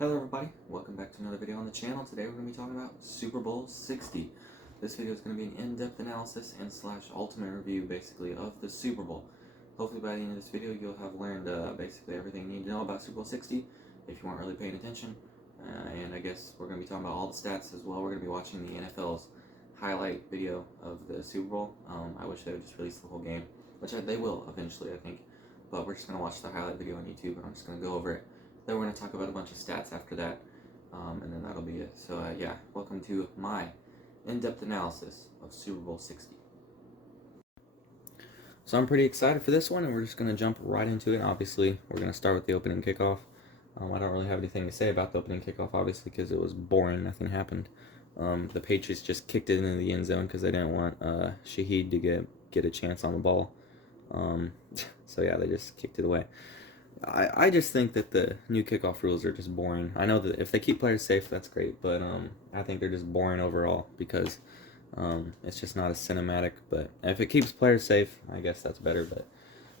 Hello everybody, welcome back to another video on the channel. Today we're going to be talking about Super Bowl 60. This video is going to be an in-depth analysis and / ultimate review basically of the Super Bowl. Hopefully by the end of this video you'll have learned basically everything you need to know about Super Bowl 60 if you weren't really paying attention. And I guess we're going to be talking about all the stats as well. We're going to be watching the NFL's highlight video of the Super Bowl. I wish they would just release the whole game, which they will eventually I think. But we're just going to watch the highlight video on YouTube and I'm just going to go over it. Then we're going to talk about a bunch of stats after that, and then that'll be it. So yeah, welcome to my in-depth analysis of Super Bowl 60. So I'm pretty excited for this one, and we're just going to jump right into it. Obviously, we're going to start with the opening kickoff. I don't really have anything to say about the opening kickoff, obviously, because it was boring. Nothing happened. The Patriots just kicked it into the end zone because they didn't want Shaheed to get a chance on the ball. So yeah, they just kicked it away. I just think that the new kickoff rules are just boring. I know that if they keep players safe, that's great, but I think they're just boring overall because it's just not as cinematic. But if it keeps players safe, I guess that's better, but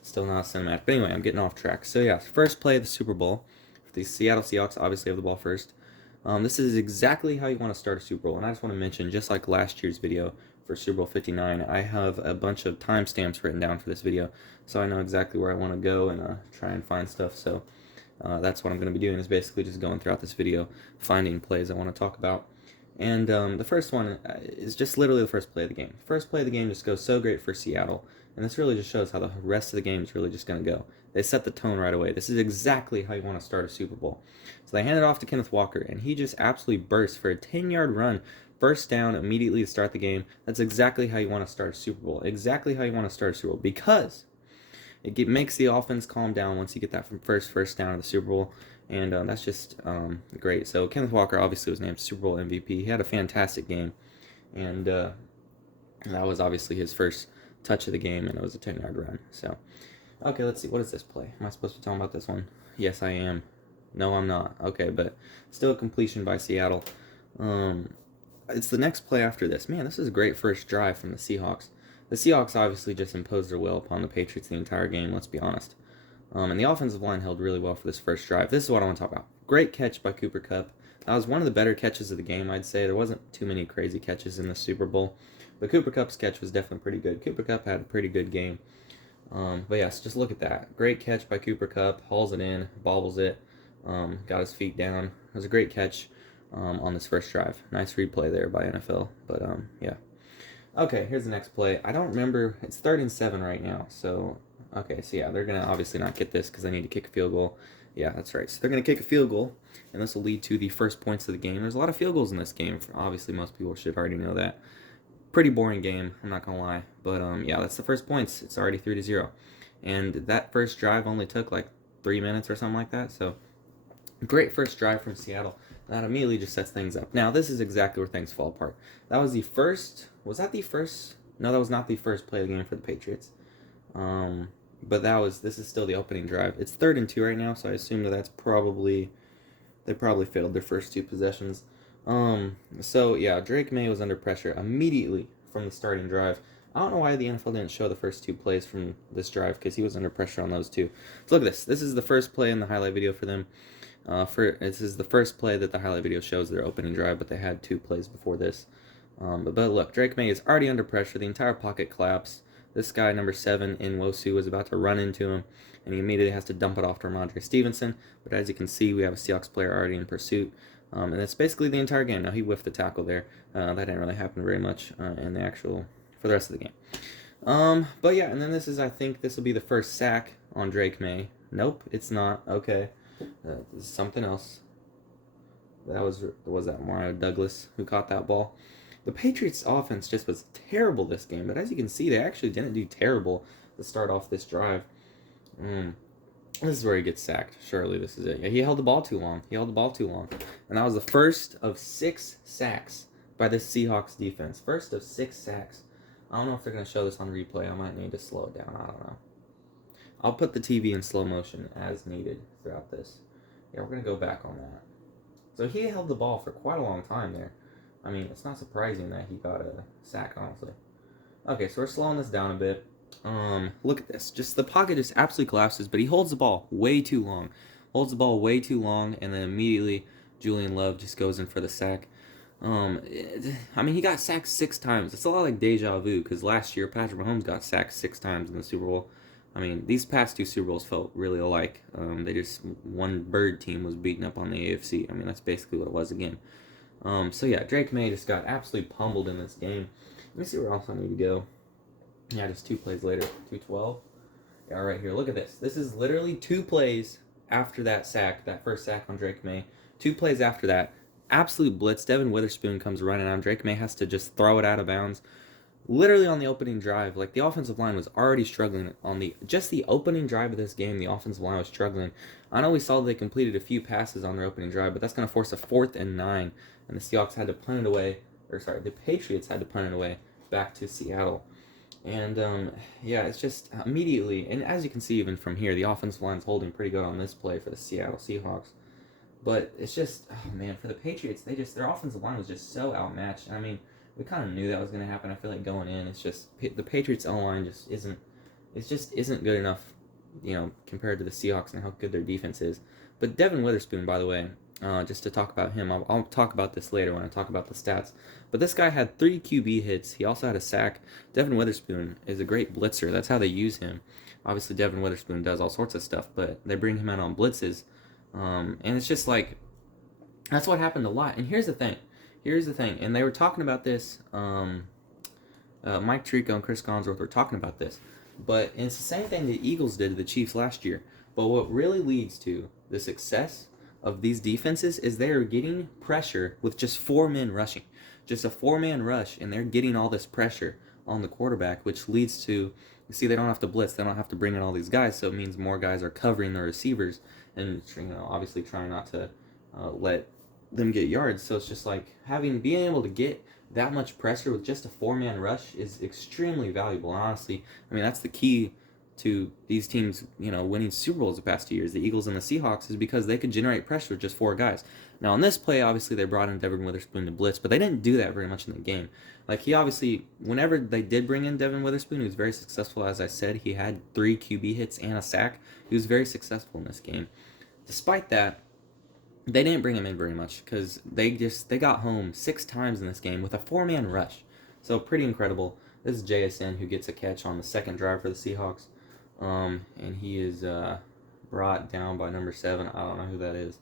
still not cinematic. But anyway, I'm getting off track. So yeah, first play of the Super Bowl. The Seattle Seahawks obviously have the ball first. This is exactly how you want to start a Super Bowl, and I just want to mention, just like last year's video for Super Bowl 59, I have a bunch of timestamps written down for this video, so I know exactly where I want to go and try and find stuff. So that's what I'm going to be doing, is basically just going throughout this video, finding plays I want to talk about. And the first one is just literally the first play of the game. The first play of the game just goes so great for Seattle, and this really just shows how the rest of the game is really just going to go. They set the tone right away. This is exactly how you want to start a Super Bowl. So they hand it off to Kenneth Walker, and he just absolutely bursts for a 10-yard run. First down immediately to start the game. That's exactly how you want to start a Super Bowl. Exactly how you want to start a Super Bowl, because it makes the offense calm down once you get that first down of the Super Bowl, and that's just great. So Kenneth Walker obviously was named Super Bowl MVP. He had a fantastic game, and that was obviously his first touch of the game, and it was a 10-yard run. So, okay, let's see. What is this play? Am I supposed to be talking about this one? Yes, I am. No, I'm not. Okay, but still a completion by Seattle. It's the next play after this. Man, this is a great first drive from the Seahawks. The Seahawks obviously just imposed their will upon the Patriots the entire game, let's be honest. And the offensive line held really well for this first drive. This is what I want to talk about. Great catch by Cooper Kupp. That was one of the better catches of the game, I'd say. There wasn't too many crazy catches in the Super Bowl, but Cooper Kupp's catch was definitely pretty good. Cooper Kupp had a pretty good game. But yes, just look at that. Great catch by Cooper Kupp. Hauls it in, bobbles it, got his feet down. It was a great catch on this first drive. Nice replay there by NFL. But yeah. Okay, here's the next play. I don't remember. It's 3rd and 7 right now. So, okay, so yeah, they're going to obviously not get this because they need to kick a field goal. Yeah, that's right. So they're going to kick a field goal, and this will lead to the first points of the game. There's a lot of field goals in this game. Obviously, most people should already know that. Pretty boring game, I'm not going to lie. But, yeah, that's the first points. It's already 3-0. And that first drive only took like 3 minutes or something like that. So, great first drive from Seattle. That immediately just sets things up. Now, this is exactly where things fall apart. That was the first... Was that the first? No, that was not the first play of the game for the Patriots. But this is still the opening drive. It's 3rd and 2 right now, so I assume that's probably... They probably failed their first 2 possessions. So, yeah, Drake May was under pressure immediately from the starting drive. I don't know why the NFL didn't show the first 2 plays from this drive, because he was under pressure on those 2. So look at this. This is the first play in the highlight video for them. This is the first play that the highlight video shows their opening drive, but they had 2 plays before this. But look, Drake May is already under pressure. The entire pocket collapsed. This guy, number 7, in Wosu, was about to run into him, and he immediately has to dump it off to Ramondre Stevenson. But as you can see, we have a Seahawks player already in pursuit. And that's basically the entire game. Now, he whiffed the tackle there. That didn't really happen very much for the rest of the game. But yeah, and then I think this will be the first sack on Drake May. Nope, it's not. Okay. This is something else. Was that Mario Douglas who caught that ball? The Patriots offense just was terrible this game, but as you can see, they actually didn't do terrible to start off this drive. This is where he gets sacked. Surely this is it. Yeah, he held the ball too long. And that was the first of 6 sacks by this Seahawks defense. First of 6 sacks. I don't know if they're going to show this on replay. I might need to slow it down. I don't know. I'll put the TV in slow motion as needed throughout this. Yeah, we're going to go back on that. So he held the ball for quite a long time there. I mean, it's not surprising that he got a sack, honestly. Okay, so we're slowing this down a bit. Look at this. Just the pocket just absolutely collapses, but he holds the ball way too long. holds the ball way too long, and then immediately Julian Love just goes in for the sack. I mean, he got sacked 6 times. It's a lot like deja vu because last year Patrick Mahomes got sacked 6 times in the Super Bowl. I mean, these past 2 Super Bowls felt really alike. They just one bird team was beating up on the AFC. I mean, that's basically what it was again. So yeah, Drake May just got absolutely pummeled in this game. Let me see where else I need to go. Yeah, just 2 plays later, 2:12. Yeah, right here. Look at this. This is literally 2 plays after that sack, that first sack on Drake May. 2 plays after that. Absolute blitz. Devin Witherspoon comes running on. Drake May has to just throw it out of bounds. Literally on the opening drive, like the offensive line was already struggling on the opening drive of this game. The offensive line was struggling. I know we saw they completed a few passes on their opening drive, but that's going to force a 4th and 9, and the Seahawks had to punt it away, the Patriots had to punt it away back to Seattle. And yeah, it's just immediately, and as you can see even from here, the offensive line's holding pretty good on this play for the Seattle Seahawks. But it's just, oh man, for the Patriots, their offensive line was just so outmatched. I mean, we kind of knew that was going to happen. I feel like going in, it's just the Patriots O-line just isn't good enough, compared to the Seahawks and how good their defense is. But Devin Witherspoon, by the way, just to talk about him, I'll talk about this later when I talk about the stats. But this guy had 3 QB hits. He also had a sack. Devin Witherspoon is a great blitzer. That's how they use him. Obviously, Devin Witherspoon does all sorts of stuff, but they bring him out on blitzes. And it's just like, that's what happened a lot. And here's the thing. And they were talking about this. Mike Tirico and Chris Collinsworth were talking about this. But it's the same thing the Eagles did to the Chiefs last year. But what really leads to the success of these defenses is they are getting pressure with just 4 men rushing. Just a 4-man rush, and they're getting all this pressure on the quarterback, which leads to, you see, they don't have to blitz. They don't have to bring in all these guys, so it means more guys are covering the receivers and, obviously trying not to let them get yards. So it's just like being able to get that much pressure with just a 4-man rush is extremely valuable. And honestly, I mean, that's the key to these teams, winning Super Bowls the past 2 years, the Eagles and the Seahawks, is because they could generate pressure with just 4 guys. Now, on this play, obviously, they brought in Devin Witherspoon to blitz, but they didn't do that very much in the game. Like, he obviously, whenever they did bring in Devin Witherspoon, he was very successful. As I said, he had 3 QB hits and a sack. He was very successful in this game. Despite that, they didn't bring him in very much because they got home 6 times in this game with a 4-man rush. So, pretty incredible. This is JSN who gets a catch on the second drive for the Seahawks. And he is brought down by number 7. I don't know who that is.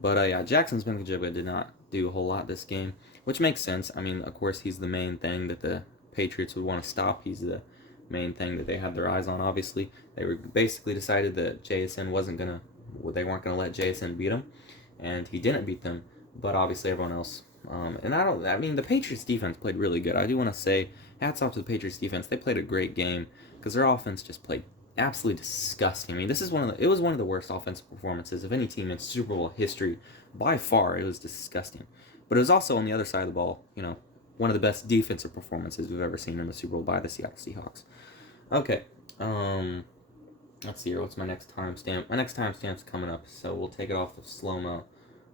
But yeah, Jackson Smith-Njigba did not do a whole lot this game, which makes sense. I mean, of course, he's the main thing that the Patriots would want to stop. He's the main thing that they had their eyes on, obviously. They were basically decided that JSN they weren't going to let JSN beat him, and he didn't beat them, but obviously everyone else. The Patriots defense played really good. I do want to say, hats off to the Patriots defense. They played a great game because their offense just played absolutely disgusting. I mean, it was one of the worst offensive performances of any team in Super Bowl history. By far, it was disgusting. But it was also on the other side of the ball, one of the best defensive performances we've ever seen in the Super Bowl by the Seattle Seahawks. Okay, let's see here. What's my next timestamp? My next timestamp's coming up, so we'll take it off of slow-mo.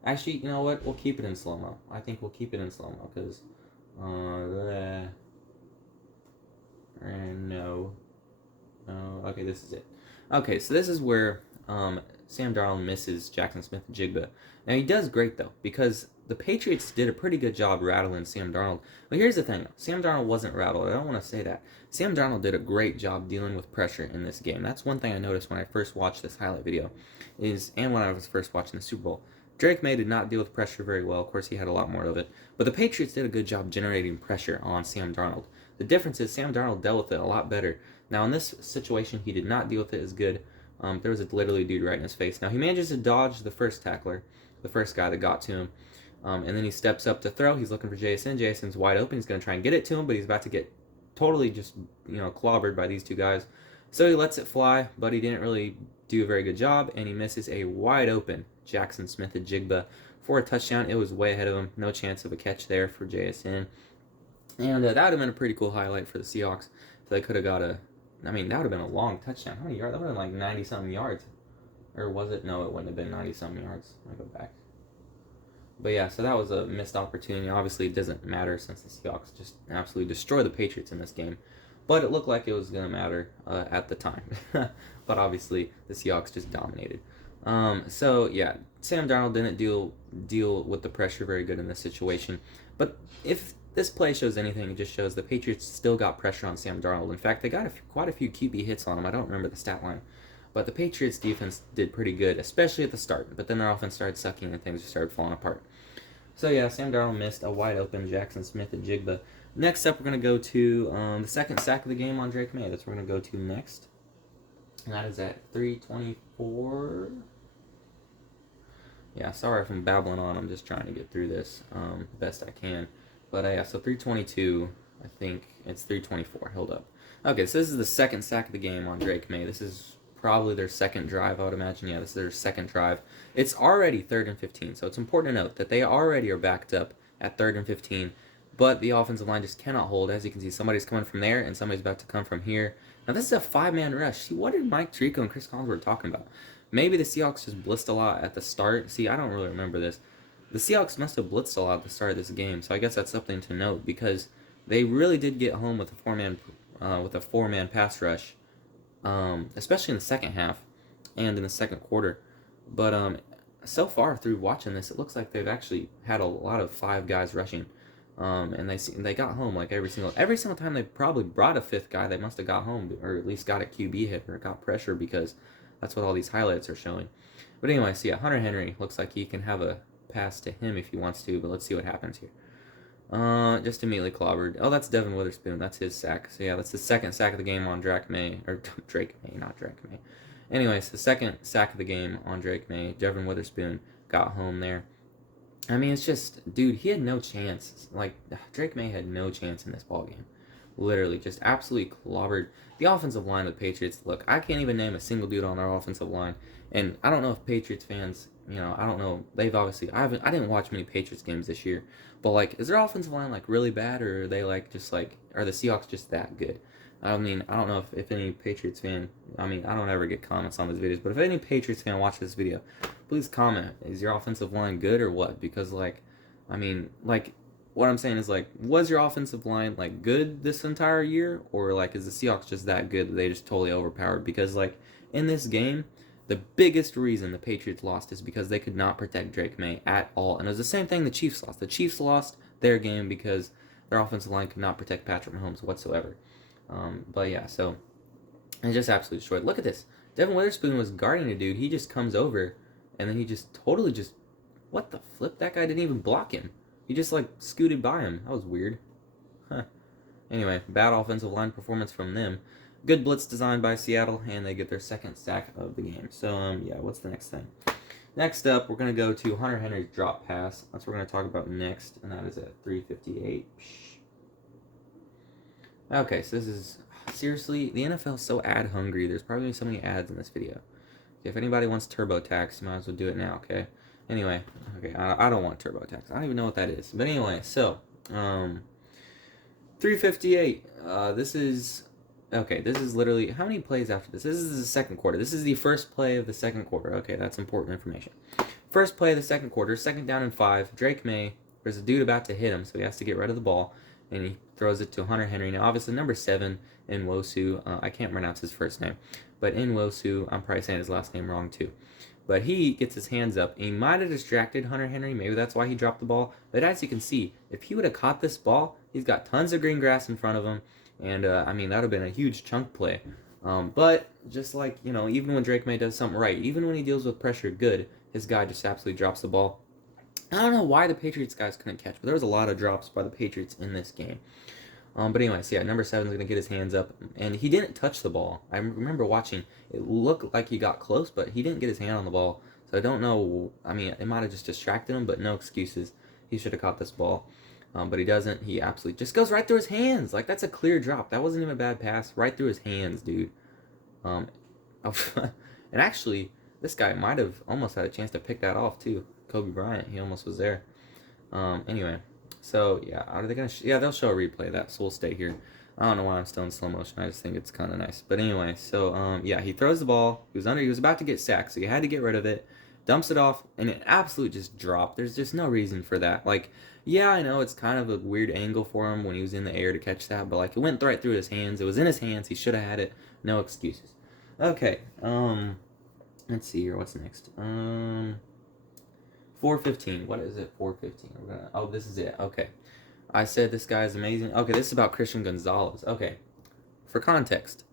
Actually, you know what? We'll keep it in slow-mo. I think we'll keep it in slow-mo, because, no. Okay, this is it. Okay, so this is where Sam Darnold misses Jackson Smith-Njigba. Now, he does great, though, because the Patriots did a pretty good job rattling Sam Darnold. But here's the thing, though. Sam Darnold wasn't rattled. I don't want to say that. Sam Darnold did a great job dealing with pressure in this game. That's one thing I noticed when I first watched this highlight video, and when I was first watching the Super Bowl. Drake May did not deal with pressure very well. Of course, he had a lot more of it. But the Patriots did a good job generating pressure on Sam Darnold. The difference is Sam Darnold dealt with it a lot better. Now, in this situation, he did not deal with it as good. There was literally a dude right in his face. Now, he manages to dodge the first tackler, the first guy that got to him. And then he steps up to throw. He's looking for JSN. JSN's wide open. He's going to try and get it to him, but he's about to get totally just, clobbered by these 2 guys. So he lets it fly, but he didn't really do a very good job, and he misses a wide open Jackson Smith-Njigba for a touchdown. It was way ahead of him. No chance of a catch there for JSN. And that would have been a pretty cool highlight for the Seahawks. So they could have got that would have been a long touchdown. How many yards? That would have been like 90-something yards. Or was it? No, it wouldn't have been 90-something yards. Let me go back. But yeah, so that was a missed opportunity. Obviously, it doesn't matter since the Seahawks just absolutely destroyed the Patriots in this game. But it looked like it was going to matter at the time. But obviously, the Seahawks just dominated. So yeah, Sam Darnold didn't deal with the pressure very good in this situation. But if this play shows anything, it just shows the Patriots still got pressure on Sam Darnold. In fact, they got quite a few QB hits on him. I don't remember the stat line, but the Patriots defense did pretty good, especially at the start. But then their offense started sucking and things just started falling apart. So yeah, Sam Darnold missed a wide open Jackson Smith and Jigba. Next up, we're gonna go to the second sack of the game on Drake May. That's what we're gonna go to next, and that is at 3:24. Yeah, sorry if I'm babbling on. I'm just trying to get through this best I can. But yeah, so 322. I think it's 324. Hold up. Okay, so this is the second sack of the game on Drake May. This is probably their second drive, I would imagine. Yeah, this is their second drive. It's already 3rd and 15, so it's important to note that they already are backed up at 3rd and 15, but the offensive line just cannot hold. As you can see, somebody's coming from there, and somebody's about to come from here. Now, this is a 5-man rush. See, what did Mike Tirico and Chris Collinsworth were talking about? Maybe the Seahawks just blitzed a lot at the start. See, I don't really remember this. The Seahawks must have blitzed a lot at the start of this game, so I guess that's something to note because they really did get home with a four-man pass rush, especially in the second half and in the second quarter. But so far through watching this, it looks like they've actually had a lot of 5 guys rushing, and they got home like every single time they probably brought a 5th guy. They must have got home or at least got a QB hit or got pressure because that's what all these highlights are showing. But anyway, so yeah, Hunter Henry looks like he can have a pass to him if he wants to, but let's see what happens here. Just immediately clobbered. Oh, that's Devin Witherspoon. That's his sack. So yeah, that's the second sack of the game on Drake May. Or Drake May, not Drake May. Anyways, the second sack of the game on Drake May. Devin Witherspoon got home there. I mean, it's just, dude, he had no chance. Like, Drake May had no chance in this ball game. Literally, just absolutely clobbered the offensive line of the Patriots. Look, I can't even name a single dude on their offensive line, and I don't know if Patriots fans, I don't know. They've obviously, I didn't watch many Patriots games this year, but like, is their offensive line like really bad, or are they like just like, are the Seahawks just that good? I mean, I don't know if any Patriots fan. I mean, I don't ever get comments on these videos, but if any Patriots fan watch this video, please comment. Is your offensive line good or what? Because like, I mean, like, what I'm saying is like, was your offensive line like good this entire year, or like is the Seahawks just that good that they just totally overpowered? Because like in this game, the biggest reason the Patriots lost is because they could not protect Drake May at all, and it was the same thing the Chiefs lost. The Chiefs lost their game because their offensive line could not protect Patrick Mahomes whatsoever. But yeah, so it just absolutely destroyed. Look at this. Devin Witherspoon was guarding a dude. He just comes over, and then he just totally just, what the flip? That guy didn't even block him. He just like scooted by him. That was weird. Huh. Anyway, bad offensive line performance from them. Good blitz design by Seattle, and they get their second sack of the game. So yeah, what's the next thing? Next up, we're gonna go to Hunter Henry's drop pass. That's what we're gonna talk about next, and that is at 3:58. Okay, so this is seriously, the NFL is so ad hungry. There's probably so many ads in this video. Okay, if anybody wants TurboTax, you might as well do it now. Okay. Anyway, okay, I don't want TurboTax. I don't even know what that is. But anyway, so 3:58. This is literally, how many plays after this? This is the second quarter. This is the first play of the second quarter. Okay, that's important information. First play of the second quarter, 2nd down and 5. Drake May, there's a dude about to hit him, so he has to get rid of the ball, and he throws it to Hunter Henry. Now, obviously, number 7, Nwosu, I can't pronounce his first name, but Nwosu, I'm probably saying his last name wrong too. But he gets his hands up. He might have distracted Hunter Henry. Maybe that's why he dropped the ball. But as you can see, if he would have caught this ball, he's got tons of green grass in front of him. And, I mean, that would have been a huge chunk play. But just like, even when Drake May does something right, even when he deals with pressure good, his guy just absolutely drops the ball. I don't know why the Patriots guys couldn't catch, but there was a lot of drops by the Patriots in this game. But anyway, so yeah, number 7 is going to get his hands up, and he didn't touch the ball. I remember watching, it looked like he got close, but he didn't get his hand on the ball. So I don't know, I mean, it might have just distracted him, but no excuses. He should have caught this ball. But he doesn't. He absolutely just goes right through his hands. Like, that's a clear drop. That wasn't even a bad pass. Right through his hands, dude. And actually, this guy might have almost had a chance to pick that off, too. Kobe Bryant, he almost was there. Anyway, so, yeah, are they going to... yeah, they'll show a replay of that, so we'll stay here. I don't know why I'm still in slow motion. I just think it's kind of nice. But anyway, so, yeah, he throws the ball. He was about to get sacked, so he had to get rid of it. Dumps it off, and it absolutely just dropped. There's just no reason for that. Like, yeah, I know it's kind of a weird angle for him when he was in the air to catch that, but, like, it went right through his hands. It was in his hands. He should have had it. No excuses. Okay, Let's see here. What's next? 415. What is it? 415. Oh, this is it. Okay. I said this guy is amazing. Okay, this is about Christian Gonzalez. Okay. For context,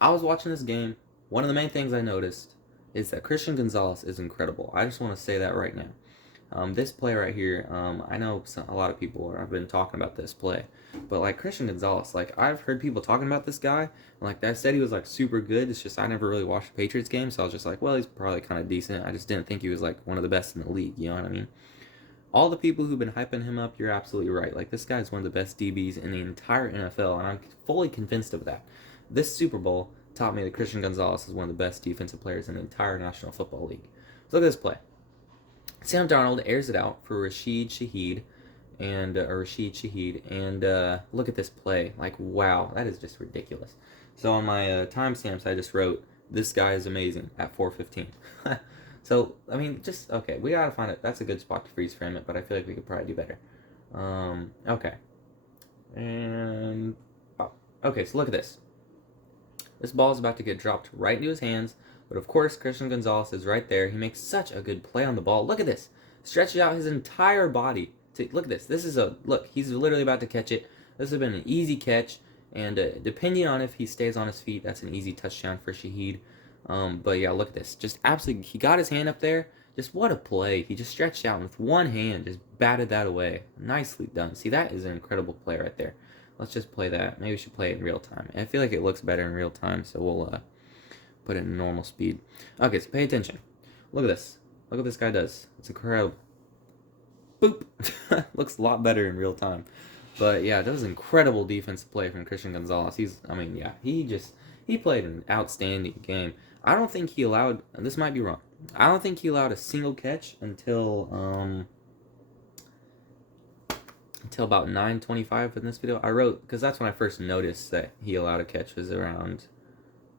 I was watching this game. One of the main things I noticed is that Christian Gonzalez is incredible. I just want to say that right now. This play right here, I know a lot of people have been talking about this play, but like Christian Gonzalez, like I've heard people talking about this guy, and like I said he was like super good. It's just I never really watched the Patriots game, so I was just like, well, he's probably kind of decent. I just didn't think he was like one of the best in the league. You know what I mean? All the people who've been hyping him up, you're absolutely right. Like this guy's one of the best DBs in the entire NFL, and I'm fully convinced of that. This Super Bowl taught me that Christian Gonzalez is one of the best defensive players in the entire National Football League. So look at this play. Sam Darnold airs it out for Rashid Shaheed, and look at this play. Like, wow, that is just ridiculous. So on my timestamps, I just wrote, "This guy is amazing" at 4:15. So I mean, just okay. We gotta find it. That's a good spot to freeze frame it, but I feel like we could probably do better. Okay, and okay. So look at this. This ball is about to get dropped right into his hands. But of course, Christian Gonzalez is right there. He makes such a good play on the ball. Look at this. Stretches out his entire body. Look at this. Look, he's literally about to catch it. This has been an easy catch. And depending on if he stays on his feet, that's an easy touchdown for Shaheed. But yeah, look at this. Just absolutely, he got his hand up there. Just what a play. He just stretched out and with one hand, just batted that away. Nicely done. See, that is an incredible play right there. Let's just play that. Maybe we should play it in real time. I feel like it looks better in real time, so we'll put it in normal speed. Okay, so pay attention. Look at this. Look what this guy does. It's incredible. Boop. Looks a lot better in real time. But yeah, that was an incredible defensive play from Christian Gonzalez. He played an outstanding game. I don't think he allowed, and this might be wrong, I don't think he allowed a single catch until about 9:25 in this video. I wrote, because that's when I first noticed that he allowed a catch, was around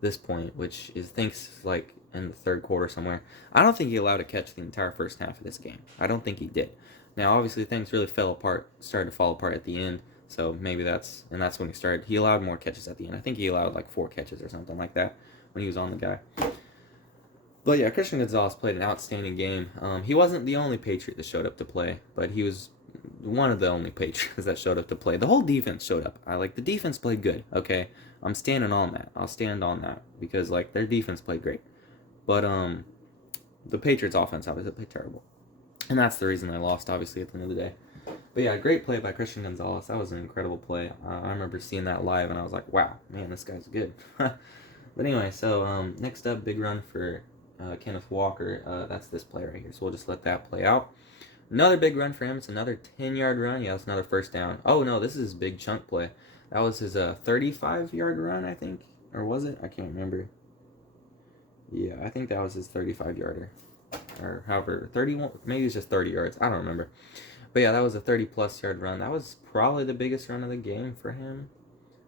this point, which is thinks like in the third quarter somewhere. I don't think he allowed a catch the entire first half of this game. I don't think he did. Now, obviously, things really started to fall apart at the end. So maybe that's when he started. He allowed more catches at the end. I think he allowed like 4 catches or something like that when he was on the guy. But yeah, Christian Gonzalez played an outstanding game. He wasn't the only Patriot that showed up to play, but he was one of the only Patriots that showed up to play. The whole defense showed up. The defense played good. Okay, I'm standing on that. I'll stand on that because like their defense played great, but the Patriots offense obviously played terrible, and that's the reason they lost. Obviously at the end of the day. But yeah, great play by Christian Gonzalez. That was an incredible play. I remember seeing that live, and I was like, wow, man, this guy's good. But anyway, so next up, big run for Kenneth Walker. That's this play right here. So we'll just let that play out. Another big run for him. It's another 10-yard run. Yeah, it's another first down. Oh, no, this is his big chunk play. That was his 35-yard run, I think. Or was it? I can't remember. Yeah, I think that was his 35-yarder. Or however, 31, maybe it's just 30 yards. I don't remember. But yeah, that was a 30-plus yard run. That was probably the biggest run of the game for him.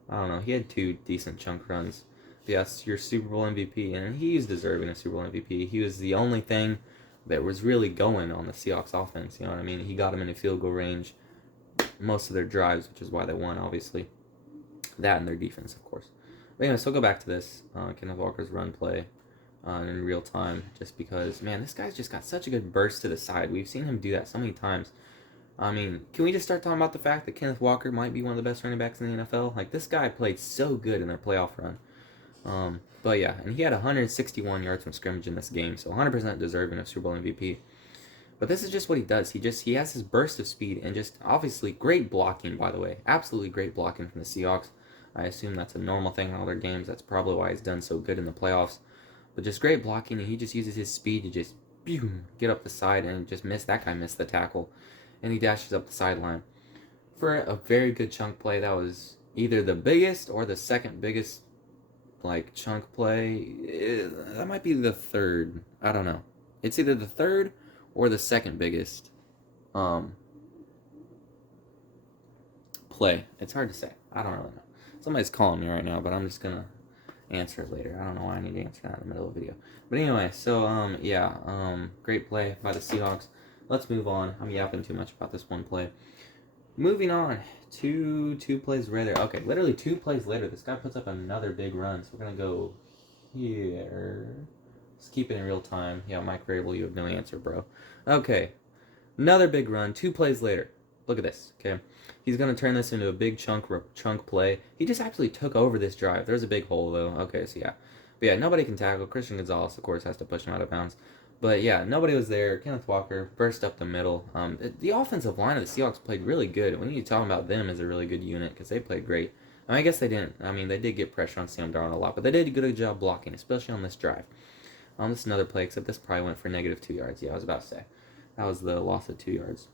I don't know. He had 2 decent chunk runs. But yes, your Super Bowl MVP, and he's deserving a Super Bowl MVP. He was the only thing that was really going on the Seahawks offense. You know what I mean? He got them in a field goal range most of their drives, which is why they won, obviously. That and their defense, of course. But anyway, so go back to this Kenneth Walker's run play in real time, just because, man, this guy's just got such a good burst to the side. We've seen him do that so many times. I mean, can we just start talking about the fact that Kenneth Walker might be one of the best running backs in the NFL? Like, this guy played so good in their playoff run. But yeah, and he had 161 yards from scrimmage in this game, so 100% deserving of Super Bowl MVP. But this is just what he does. He has his burst of speed and just obviously great blocking, by the way. Absolutely great blocking from the Seahawks. I assume that's a normal thing in all their games. That's probably why he's done so good in the playoffs. But just great blocking, and he just uses his speed to just get up the side and just miss. That guy missed the tackle, and he dashes up the sideline. For a very good chunk play, that was either the biggest or the second biggest chunk play. That might be the third. I don't know. It's either the third or the second biggest play. It's hard to say. I don't really know. Somebody's calling me right now, but I'm just gonna answer it later. I don't know why I need to answer that in the middle of the video. But anyway, so great play by the Seahawks. Let's move on. I'm yapping too much about this one play. Moving on, two plays later. Okay, literally 2 plays later, this guy puts up another big run. So we're gonna go here. Just keep it in real time. Yeah, Mike Vrabel, you have no answer, bro. Okay, another big run. 2 plays later. Look at this. Okay, he's gonna turn this into a big chunk play. He just absolutely took over this drive. There's a big hole though. Okay, so yeah, but yeah, nobody can tackle. Christian Gonzalez, of course, has to push him out of bounds. But yeah, nobody was there. Kenneth Walker burst up the middle. The offensive line of the Seahawks played really good. We need to talk about them as a really good unit because they played great. I mean, I guess they didn't. I mean, they did get pressure on Sam Darnold a lot, but they did a good job blocking, especially on this drive. This is another play, except this probably went for -2 yards. Yeah, I was about to say. That was the loss of 2 yards.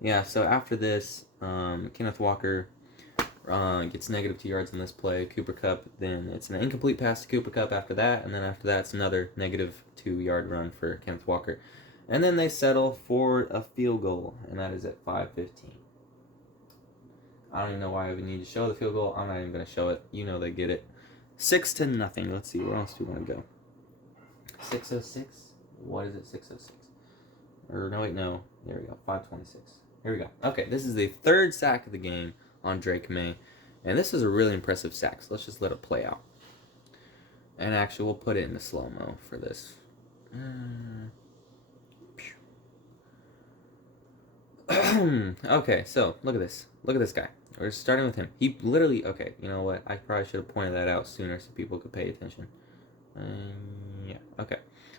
Yeah, so after this, Kenneth Walker gets -2 yards in this play. Cooper Kupp, then it's an incomplete pass to Cooper Kupp after that, and then after that, it's another -2 yard run for Kenneth Walker. And then they settle for a field goal, and that is at 5:15. I don't even know why I would need to show the field goal. I'm not even going to show it. You know they get it. 6-0. Let's see, where else do we want to go? 6:06? What is it? 6:06. Or no, wait, no. There we go. 5:26. Here we go. Okay, this is the 3rd sack of the game on Drake May. And this is a really impressive sack, so let's just let it play out. And actually, we'll put it into slow-mo for this. Okay, so look at this. Look at this guy. We're starting with him. He literally, okay, you know what? I probably should have pointed that out sooner so people could pay attention. Yeah, okay.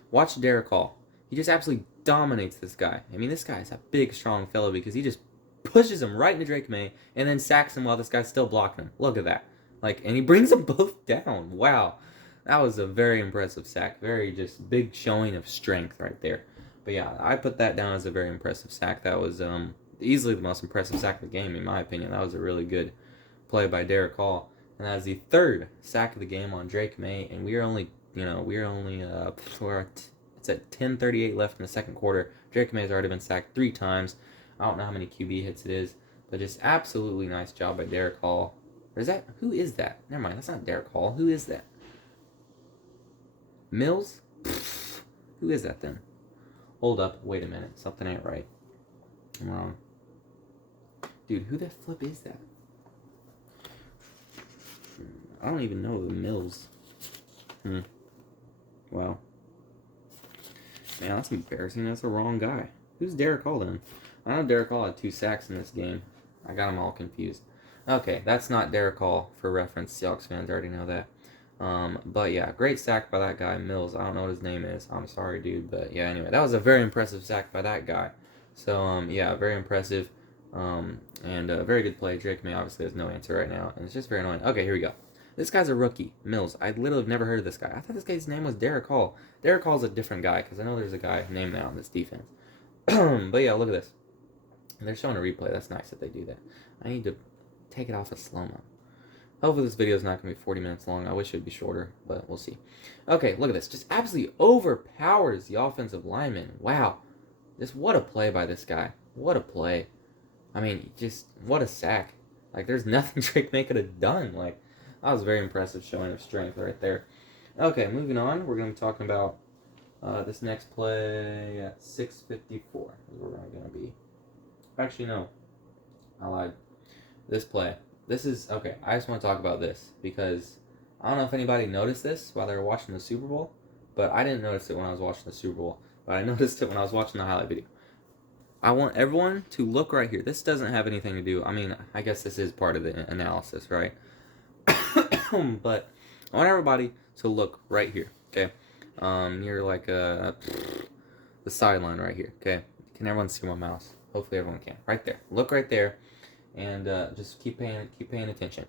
Watch Derek Hall. He just absolutely dominates this guy. I mean, this guy is a big, strong fellow because he just pushes him right into Drake May and then sacks him while this guy's still blocking him. Look at that. And he brings them both down. Wow. That was a very impressive sack. Very just big showing of strength right there. But yeah, I put that down as a very impressive sack. That was easily the most impressive sack of the game, in my opinion. That was a really good play by Derek Hall. And that is the 3rd sack of the game on Drake May. And we are only, it's at 10:38 left in the second quarter. Drake May has already been sacked 3 times. I don't know how many QB hits it is, but just absolutely nice job by Derek Hall. Or is that, who is that? Never mind, that's not Derek Hall. Who is that? Mills? Who is that then? Hold up, wait a minute. Something ain't right. I'm wrong. Dude, who the flip is that? I don't even know the Mills. Wow. Man, that's embarrassing. That's the wrong guy. Who's Derek Hall then? I know Derek Hall had 2 sacks in this game. I got them all confused. Okay, that's not Derek Hall, for reference. Seahawks fans already know that. But yeah, great sack by that guy, Mills. I don't know what his name is. I'm sorry, dude. But yeah, anyway, that was a very impressive sack by that guy. So, yeah, very impressive. And a very good play. Drake May obviously has no answer right now. And it's just very annoying. Okay, here we go. This guy's a rookie, Mills. I literally have never heard of this guy. I thought this guy's name was Derek Hall. Derek Hall's a different guy, because I know there's a guy named that on this defense. But yeah, look at this. And they're showing a replay. That's nice that they do that. I need to take it off of slow-mo. Hopefully this video is not going to be 40 minutes long. I wish it would be shorter, but we'll see. Okay, look at this. Just absolutely overpowers the offensive lineman. Wow. Just what a play by this guy. What a play. I mean, just what a sack. There's nothing Drake May could have done. That was a very impressive showing of strength right there. Okay, moving on. We're going to be talking about this next play at 6:54 is where we're going to be. Actually, no. I lied. This play. This is, okay, I just want to talk about this because I don't know if anybody noticed this while they were watching the Super Bowl, but I didn't notice it when I was watching the Super Bowl, but I noticed it when I was watching the highlight video. I want everyone to look right here. This doesn't have anything to do, I mean, I guess this is part of the analysis, right? But I want everybody to look right here, okay? Near the sideline right here, okay? Can everyone see my mouse? Hopefully everyone can. Right there. Look right there. And just keep paying attention.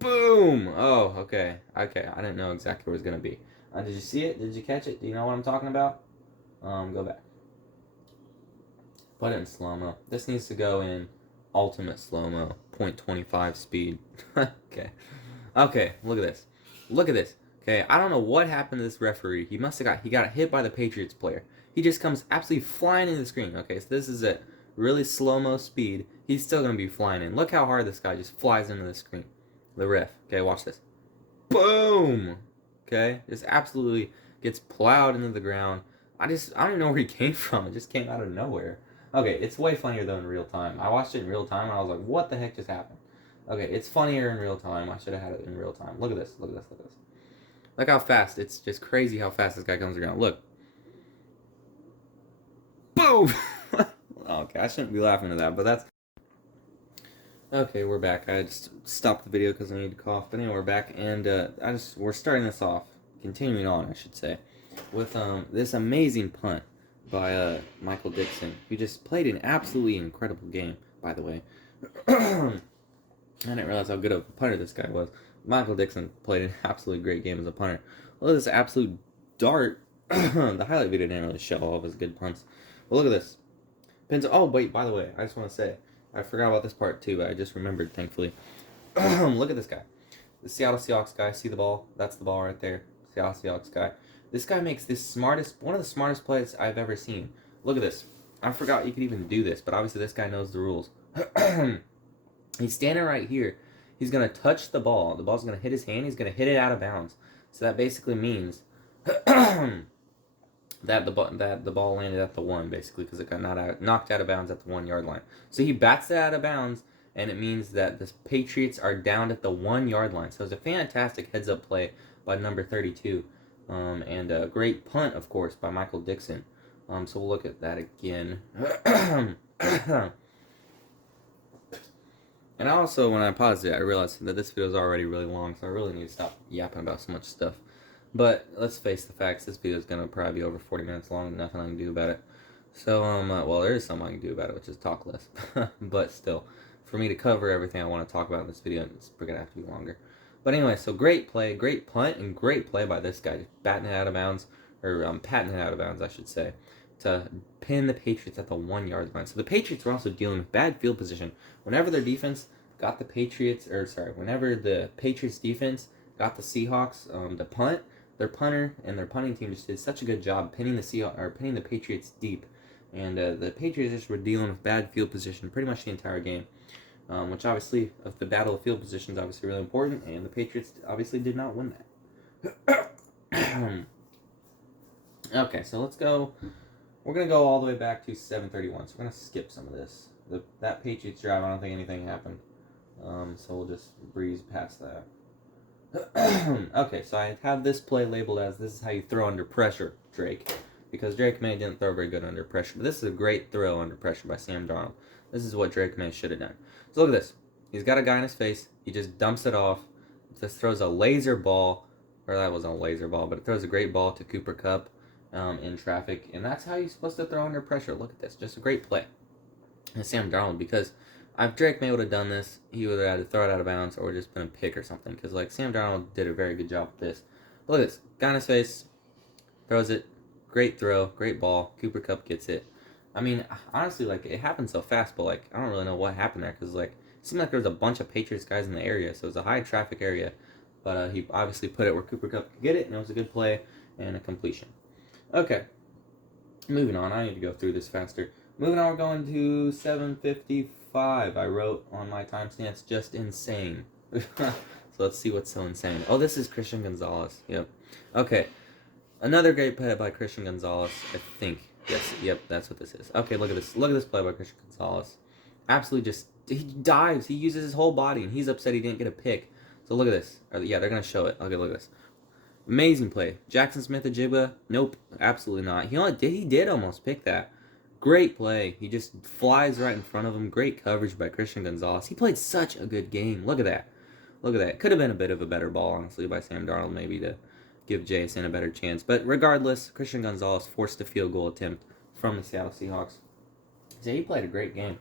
Boom! Oh, okay. Okay, I didn't know exactly where it was going to be. Did you see it? Did you catch it? Do you know what I'm talking about? Go back. Put it in slow-mo. This needs to go in ultimate slow-mo. 0.25 speed. Okay. Okay, look at this. Look at this. Okay, I don't know what happened to this referee. He got hit by the Patriots player. He just comes absolutely flying into the screen. Okay, so this is it. Really slow-mo speed. He's still going to be flying in. Look how hard this guy just flies into the screen. The ref. Okay, watch this. Boom! Okay, just absolutely gets plowed into the ground. I don't even know where he came from. It just came out of nowhere. Okay, it's way funnier though in real time. I watched it in real time and I was like, what the heck just happened? Okay, it's funnier in real time. I should have had it in real time. Look at this. Look at this. Look at this. Look how fast. It's just crazy how fast this guy comes around. Look. Boom! Okay, I shouldn't be laughing at that, but that's... Okay, we're back. I just stopped the video because I need to cough. But anyway, we're back, and we're starting this off, continuing on, I should say, with this amazing punt by Michael Dixon, who just played an absolutely incredible game, by the way. I didn't realize how good of a punter this guy was. Michael Dixon played an absolutely great game as a punter. Look at this absolute dart. The highlight video didn't really show all of his good punts. But look at this. Pins. Oh, wait, by the way, I just want to say, I forgot about this part too, but I just remembered, thankfully. Look at this guy. The Seattle Seahawks guy. See the ball? That's the ball right there. Seattle Seahawks guy. This guy makes one of the smartest plays I've ever seen. Look at this. I forgot you could even do this, but obviously this guy knows the rules. He's standing right here. He's going to touch the ball. The ball's going to hit his hand. He's going to hit it out of bounds. So that basically means that the ball landed at the 1, basically, because it got knocked out of bounds at the 1 yard line. So he bats it out of bounds, and it means that the Patriots are down at the 1 yard line. So it's a fantastic heads up play by number 32, and a great punt, of course, by Michael Dixon. So we'll look at that again. And also, when I paused it, I realized that this video is already really long, so I really need to stop yapping about so much stuff. But let's face the facts, this video is going to probably be over 40 minutes long, nothing I can do about it. So, well, there is something I can do about it, which is talk less. But still, for me to cover everything I want to talk about in this video, it's going to have to be longer. But anyway, so great play, great punt, and great play by this guy. Batting it out of bounds, or patting it out of bounds, I should say, to pin the Patriots at the 1 yard line. So the Patriots were also dealing with bad field position. Whenever their defense got the Patriots, whenever the Patriots defense got the Seahawks to punt, their punter and their punting team just did such a good job pinning the Patriots deep, and the Patriots just were dealing with bad field position pretty much the entire game, which obviously, of the battle of field position is obviously really important, and the Patriots obviously did not win that. Okay, so let's go. We're gonna go all the way back to 7:31. So we're gonna skip some of this. That Patriots drive, I don't think anything happened, so we'll just breeze past that. Okay, so I have this play labeled as "this is how you throw under pressure, Drake," because Drake May didn't throw very good under pressure, but this is a great throw under pressure by Sam Darnold. This is what Drake May should have done. So look at this. He's got a guy in his face. He just dumps it off. Just throws a laser ball, or that wasn't a laser ball, but it throws a great ball to Cooper Kupp in traffic, and that's how you're supposed to throw under pressure. Look at this. Just a great play. And Sam Darnold, because if Drake May would have done this, he would have had to throw it out of bounds or just been a pick or something. Because Sam Darnold did a very good job with this. But look at this. Guy in his face. Throws it. Great throw. Great ball. Cooper Kupp gets it. I mean, honestly, it happened so fast. But, I don't really know what happened there. Because, it seemed like there was a bunch of Patriots guys in the area. So it was a high traffic area. But he obviously put it where Cooper Kupp could get it. And it was a good play and a completion. Okay. Moving on. I need to go through this faster. Moving on, we're going to 7:55. I wrote on my timestamps, just insane. So let's see what's so insane. Oh, this is Christian Gonzalez. Yep. Okay. Another great play by Christian Gonzalez, I think. Yes, yep, that's what this is. Okay, look at this. Look at this play by Christian Gonzalez. Absolutely he dives. He uses his whole body, and he's upset he didn't get a pick. So look at this. Yeah, they're going to show it. Okay, look at this. Amazing play. Jackson Smith-Njigba? Nope, absolutely not. He did almost pick that. Great play. He just flies right in front of him. Great coverage by Christian Gonzalez. He played such a good game. Look at that. Look at that. Could have been a bit of a better ball, honestly, by Sam Darnold, maybe to give JSN a better chance. But regardless, Christian Gonzalez forced a field goal attempt from the Seattle Seahawks. So he played a great game.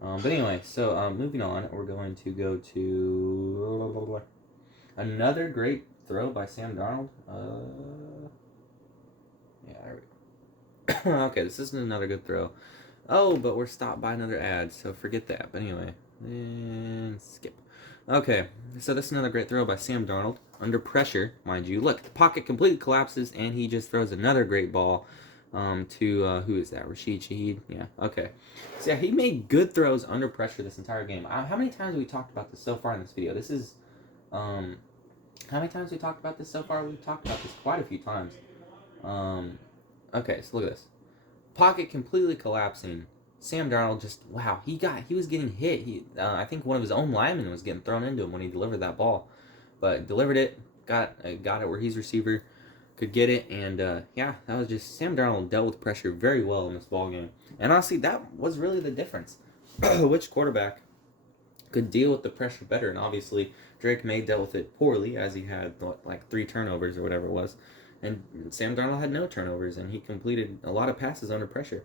But anyway, so moving on, we're going to go to another great throw by Sam Darnold. Yeah, there we go. Okay, this isn't another good throw. Oh, but we're stopped by another ad, so forget that. But anyway, and skip. Okay, so this is another great throw by Sam Darnold. Under pressure, mind you. Look, the pocket completely collapses, and he just throws another great ball to, who is that? Rashid Shaheed? Yeah, okay. So yeah, he made good throws under pressure this entire game. How many times have we talked about this so far in this video? This is, how many times have we talked about this so far? We've talked about this quite a few times. Okay, so look at this. Pocket completely collapsing. Sam Darnold just, wow, he was getting hit. I think one of his own linemen was getting thrown into him when he delivered that ball, but delivered it, got it where his receiver could get it, and yeah, that was just Sam Darnold dealt with pressure very well in this ball game, and honestly, that was really the difference. Which quarterback could deal with the pressure better? And obviously, Drake May dealt with it poorly, as he had like 3 turnovers or whatever it was, and Sam Darnold had no turnovers, and he completed a lot of passes under pressure.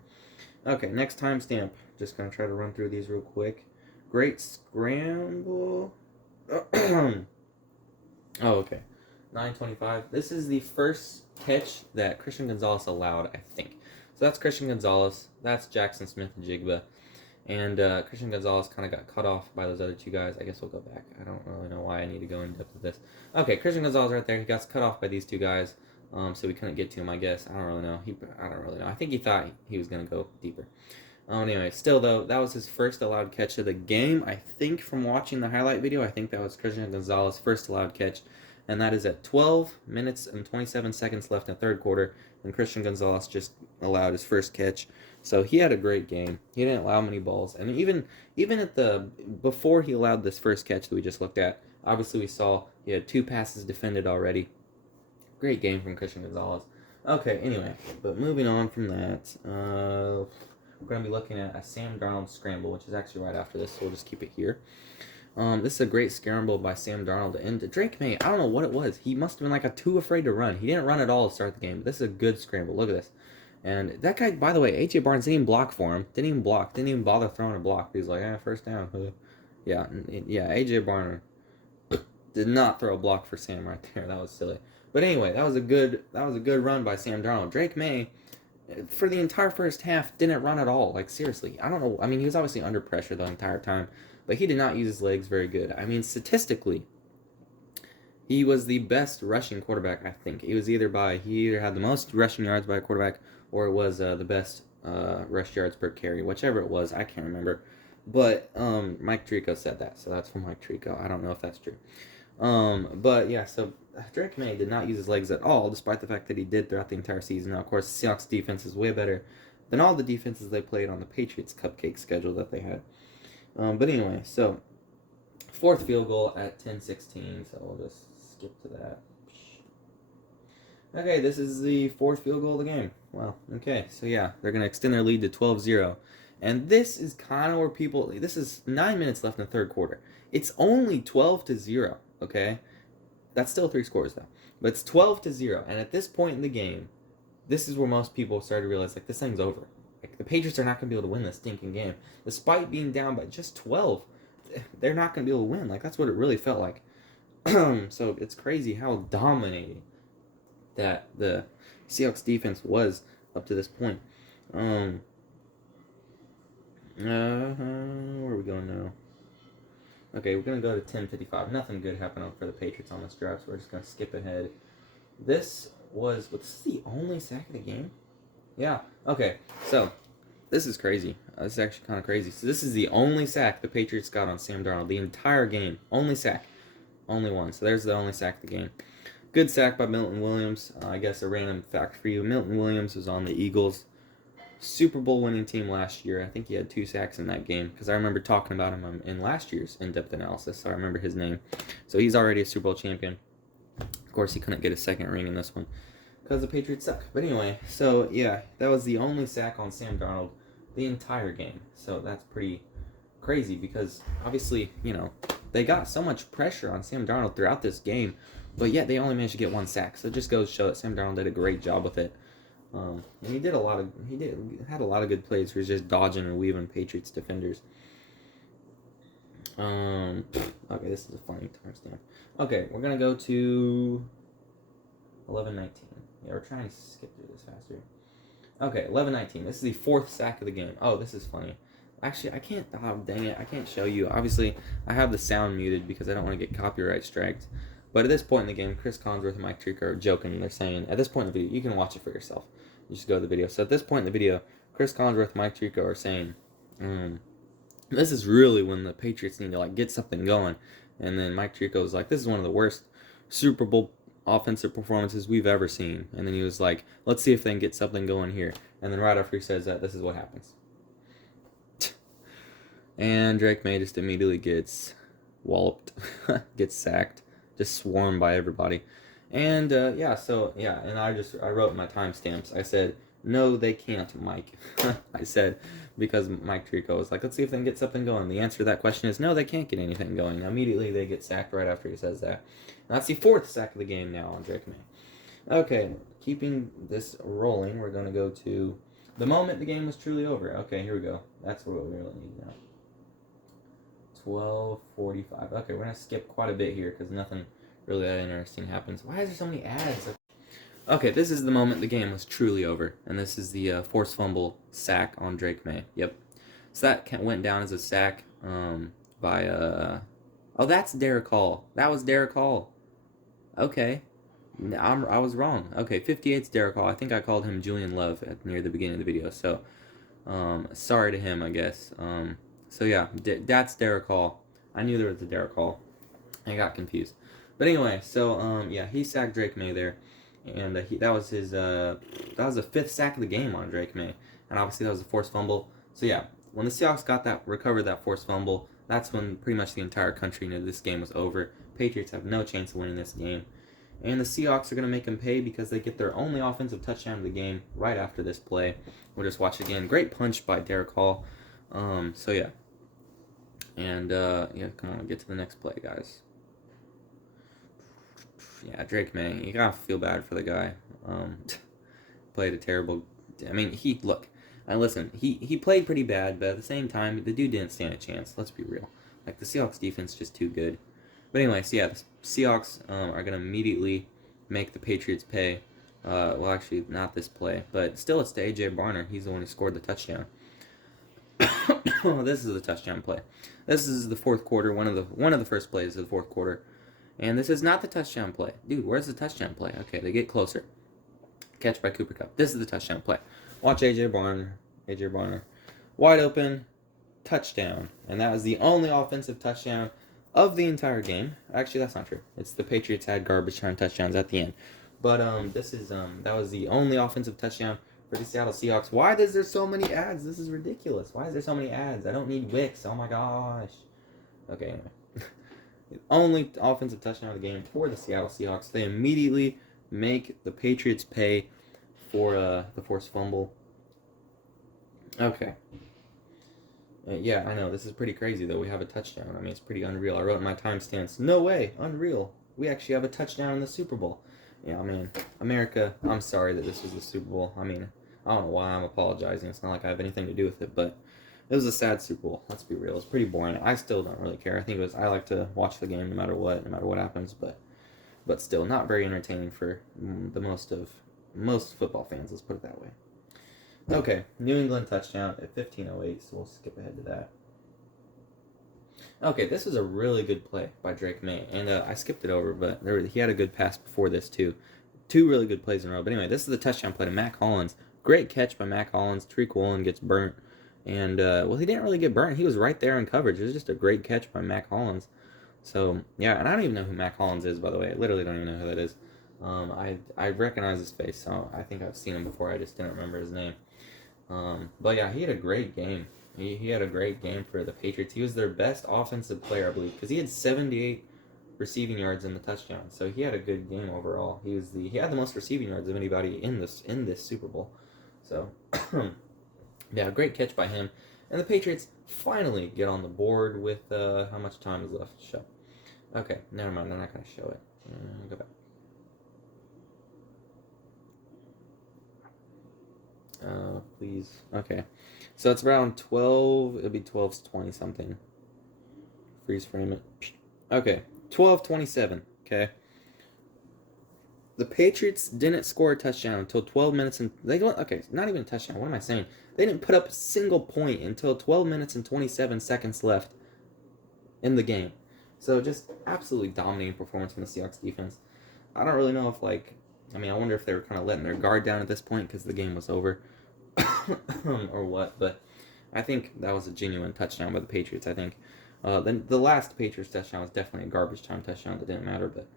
Okay, next timestamp. Just gonna try to run through these real quick. Great scramble. Oh, okay. 9:25. This is the first catch that Christian Gonzalez allowed, I think. So that's Christian Gonzalez. That's Jackson Smith-Njigba. And Christian Gonzalez kind of got cut off by those other 2 guys. I guess we'll go back. I don't really know why I need to go in depth with this. Okay, Christian Gonzalez right there. He got cut off by these 2 guys. So we couldn't get to him, I guess. I don't really know. I don't really know. I think he thought he was going to go deeper. Anyway, still, though, that was his first allowed catch of the game. I think from watching the highlight video, I think that was Christian Gonzalez's first allowed catch. And that is at 12 minutes and 27 seconds left in the third quarter. And Christian Gonzalez just allowed his first catch. So he had a great game. He didn't allow many balls. And even before he allowed this first catch that we just looked at, obviously we saw he had 2 passes defended already. Great game from Christian Gonzalez. Okay, anyway, but moving on from that, we're going to be looking at a Sam Darnold scramble, which is actually right after this, so we'll just keep it here. This is a great scramble by Sam Darnold into Drake May. I don't know what it was. He must have been like too afraid to run. He didn't run at all to start the game. But this is a good scramble. Look at this. And that guy, by the way, A.J. Barnes didn't even block for him. Didn't even bother throwing a block. He's like, first down. Yeah, A.J. Barnes did not throw a block for Sam right there. That was silly. But anyway, that was a good run by Sam Darnold. Drake May, for the entire first half, didn't run at all. Like, seriously. I don't know. I mean, he was obviously under pressure the entire time. But he did not use his legs very good. I mean, statistically, he was the best rushing quarterback, I think. He either had the most rushing yards by a quarterback, or it was the best rush yards per carry. Whichever it was, I can't remember. But Mike Tirico said that, so that's from Mike Tirico. I don't know if that's true. But yeah, so Drake May did not use his legs at all, despite the fact that he did throughout the entire season. Now, of course, the Seahawks defense is way better than all the defenses they played on the Patriots cupcake schedule that they had. But anyway, so 4th field goal at 10:16, so we'll just skip to that. Okay, this is the 4th field goal of the game. Wow, okay, so yeah, they're going to extend their lead to 12-0. And this is kind of where this is 9 minutes left in the third quarter. It's only 12-0, okay? That's still 3 scores, though. But it's 12-0, and at this point in the game, this is where most people start to realize, like, this thing's over. Like, the Patriots are not going to be able to win this stinking game. Despite being down by just 12, they're not going to be able to win. Like, that's what it really felt like. So it's crazy how dominating that the Seahawks defense was up to this point. Where are we going now? Okay, we're going to go to 10:55. Nothing good happened for the Patriots on this drive, so we're just going to skip ahead. This is the only sack of the game? Yeah. Okay, so this is crazy. This is actually kind of crazy. So this is the only sack the Patriots got on Sam Darnold. The entire game. Only sack. Only one. So there's the only sack of the game. Good sack by Milton Williams. I guess a random fact for you. Milton Williams was on the Eagles' Super Bowl winning team last year. I think he had 2 sacks in that game because I remember talking about him in last year's in-depth analysis, so I remember his name. So he's already a Super Bowl champion. Of course, he couldn't get a second ring in this one because the Patriots suck. But anyway, so yeah, that was the only sack on Sam Darnold the entire game. So that's pretty crazy because obviously, they got so much pressure on Sam Darnold throughout this game, but yet they only managed to get 1 sack. So it just goes to show that Sam Darnold did a great job with it. And he had a lot of good plays where he's just dodging and weaving Patriots defenders. Okay, this is a funny timestamp. Okay, we're gonna go to 11:19. Yeah, we're trying to skip through this faster. Okay, 11:19. This is the 4th sack of the game. Oh, this is funny. Actually, I can't. Oh, dang it! I can't show you. Obviously, I have the sound muted because I don't want to get copyright striked. But at this point in the game, Chris Collinsworth and Mike Tirico are joking. They're saying, at this point in the video, you can watch it for yourself. You just go to the video. So at this point in the video, Chris Collinsworth and Mike Tirico are saying, this is really when the Patriots need to get something going. And then Mike Tirico was like, this is one of the worst Super Bowl offensive performances we've ever seen. And then he was like, let's see if they can get something going here. And then right after he says that, this is what happens. And Drake May just immediately gets walloped, gets sacked, just swarmed by everybody. And yeah, and I wrote my timestamps. I said, no, they can't, Mike. I said, because Mike Tirico was like, let's see if they can get something going. The answer to that question is no, they can't get anything going. Immediately they get sacked right after he says that. And that's the 4th sack of the game now on Drake May. Okay, keeping this rolling, we're going to go to the moment the game was truly over. Okay, here we go. That's what we really need now. 12:45. Okay, we're going to skip quite a bit here because nothing really that interesting happens. Why is there so many ads? Okay, this is the moment the game was truly over, and this is the forced fumble sack on Drake May. Yep. So that went down as a sack by oh, that's Derek Hall. That was Derek Hall. Okay. I was wrong. Okay, 58's Derek Hall. I think I called him Julian Love near the beginning of the video. So, sorry to him, I guess. So yeah, that's Derek Hall. I knew there was a Derek Hall. I got confused. But anyway, so yeah, he sacked Drake May there, and that was his that was the 5th sack of the game on Drake May, and obviously that was a forced fumble. So yeah, when the Seahawks recovered that forced fumble, that's when pretty much the entire country knew this game was over. Patriots have no chance of winning this game. And the Seahawks are going to make them pay because they get their only offensive touchdown of the game right after this play. We'll just watch it again. Great punch by Derek Hall. So, yeah. And, yeah, come on, get to the next play, guys. Yeah, Drake May. You got to feel bad for the guy. Played a terrible... I mean, listen, he played pretty bad, but at the same time, the dude didn't stand a chance. Let's be real. Like, the Seahawks defense is just too good. But anyway, so yeah, the Seahawks are going to immediately make the Patriots pay. Well, actually, not this play, but still it's to A.J. Barner. He's the one who scored the touchdown. This is the touchdown play. This is the 4th quarter, one of the first plays of the 4th quarter. And this is not the touchdown play. Dude, where's the touchdown play? Okay, they get closer. Catch by Cooper Kupp. This is the touchdown play. Watch A.J. Barner. Wide open. Touchdown. And that was the only offensive touchdown of the entire game. Actually, that's not true. It's the Patriots had garbage time touchdowns at the end. But that was the only offensive touchdown for the Seattle Seahawks. Why is there so many ads? This is ridiculous. Why is there so many ads? I don't need Wix. Oh my gosh. Okay, anyway. The only offensive touchdown of the game for the Seattle Seahawks. They immediately make the Patriots pay for the forced fumble. Okay. Yeah, I know. This is pretty crazy, though. We have a touchdown. I mean, it's pretty unreal. I wrote in my timestamps, no way, unreal. We actually have a touchdown in the Super Bowl. Yeah, I mean, America, I'm sorry that this was the Super Bowl. I mean, I don't know why I'm apologizing. It's not like I have anything to do with it, but it was a sad Super Bowl. Let's be real. It's pretty boring. I still don't really care. I like to watch the game no matter what happens, but still not very entertaining for the most football fans, let's put it that way. Okay, New England touchdown at 15:08, so we'll skip ahead to that. Okay, this was a really good play by Drake May, and I skipped it over, but he had a good pass before this, too. 2 really good plays in a row. But anyway, this is the touchdown play to Mac Hollins. Great catch by Mac Hollins. Tariq Woolen gets burnt, and, well, he didn't really get burnt. He was right there in coverage. It was just a great catch by Mac Hollins. So, yeah, and I don't even know who Mac Hollins is, by the way. I literally don't even know who that is. I recognize his face, so I think I've seen him before. I just didn't remember his name. But yeah, he had a great game. He had a great game for the Patriots. He was their best offensive player, I believe, because he had 78 receiving yards in the touchdown. So he had a good game overall. He had the most receiving yards of anybody in this Super Bowl. So yeah, great catch by him. And the Patriots finally get on the board with how much time is left to show. Okay, never mind. I'm not going to show it. Go back. Please. Okay. So it's around 12. It'll be 12:20 something. Freeze frame it. Okay. 12:27. Okay. The Patriots didn't score a touchdown until 12 minutes and okay, not even a touchdown. What am I saying? They didn't put up a single point until 12 minutes and 27 seconds left in the game. So just absolutely dominating performance from the Seahawks defense. I don't really know if I wonder if they were kind of letting their guard down at this point because the game was over or what, but I think that was a genuine touchdown by the Patriots. I think then the last Patriots touchdown was definitely a garbage time touchdown that didn't matter, but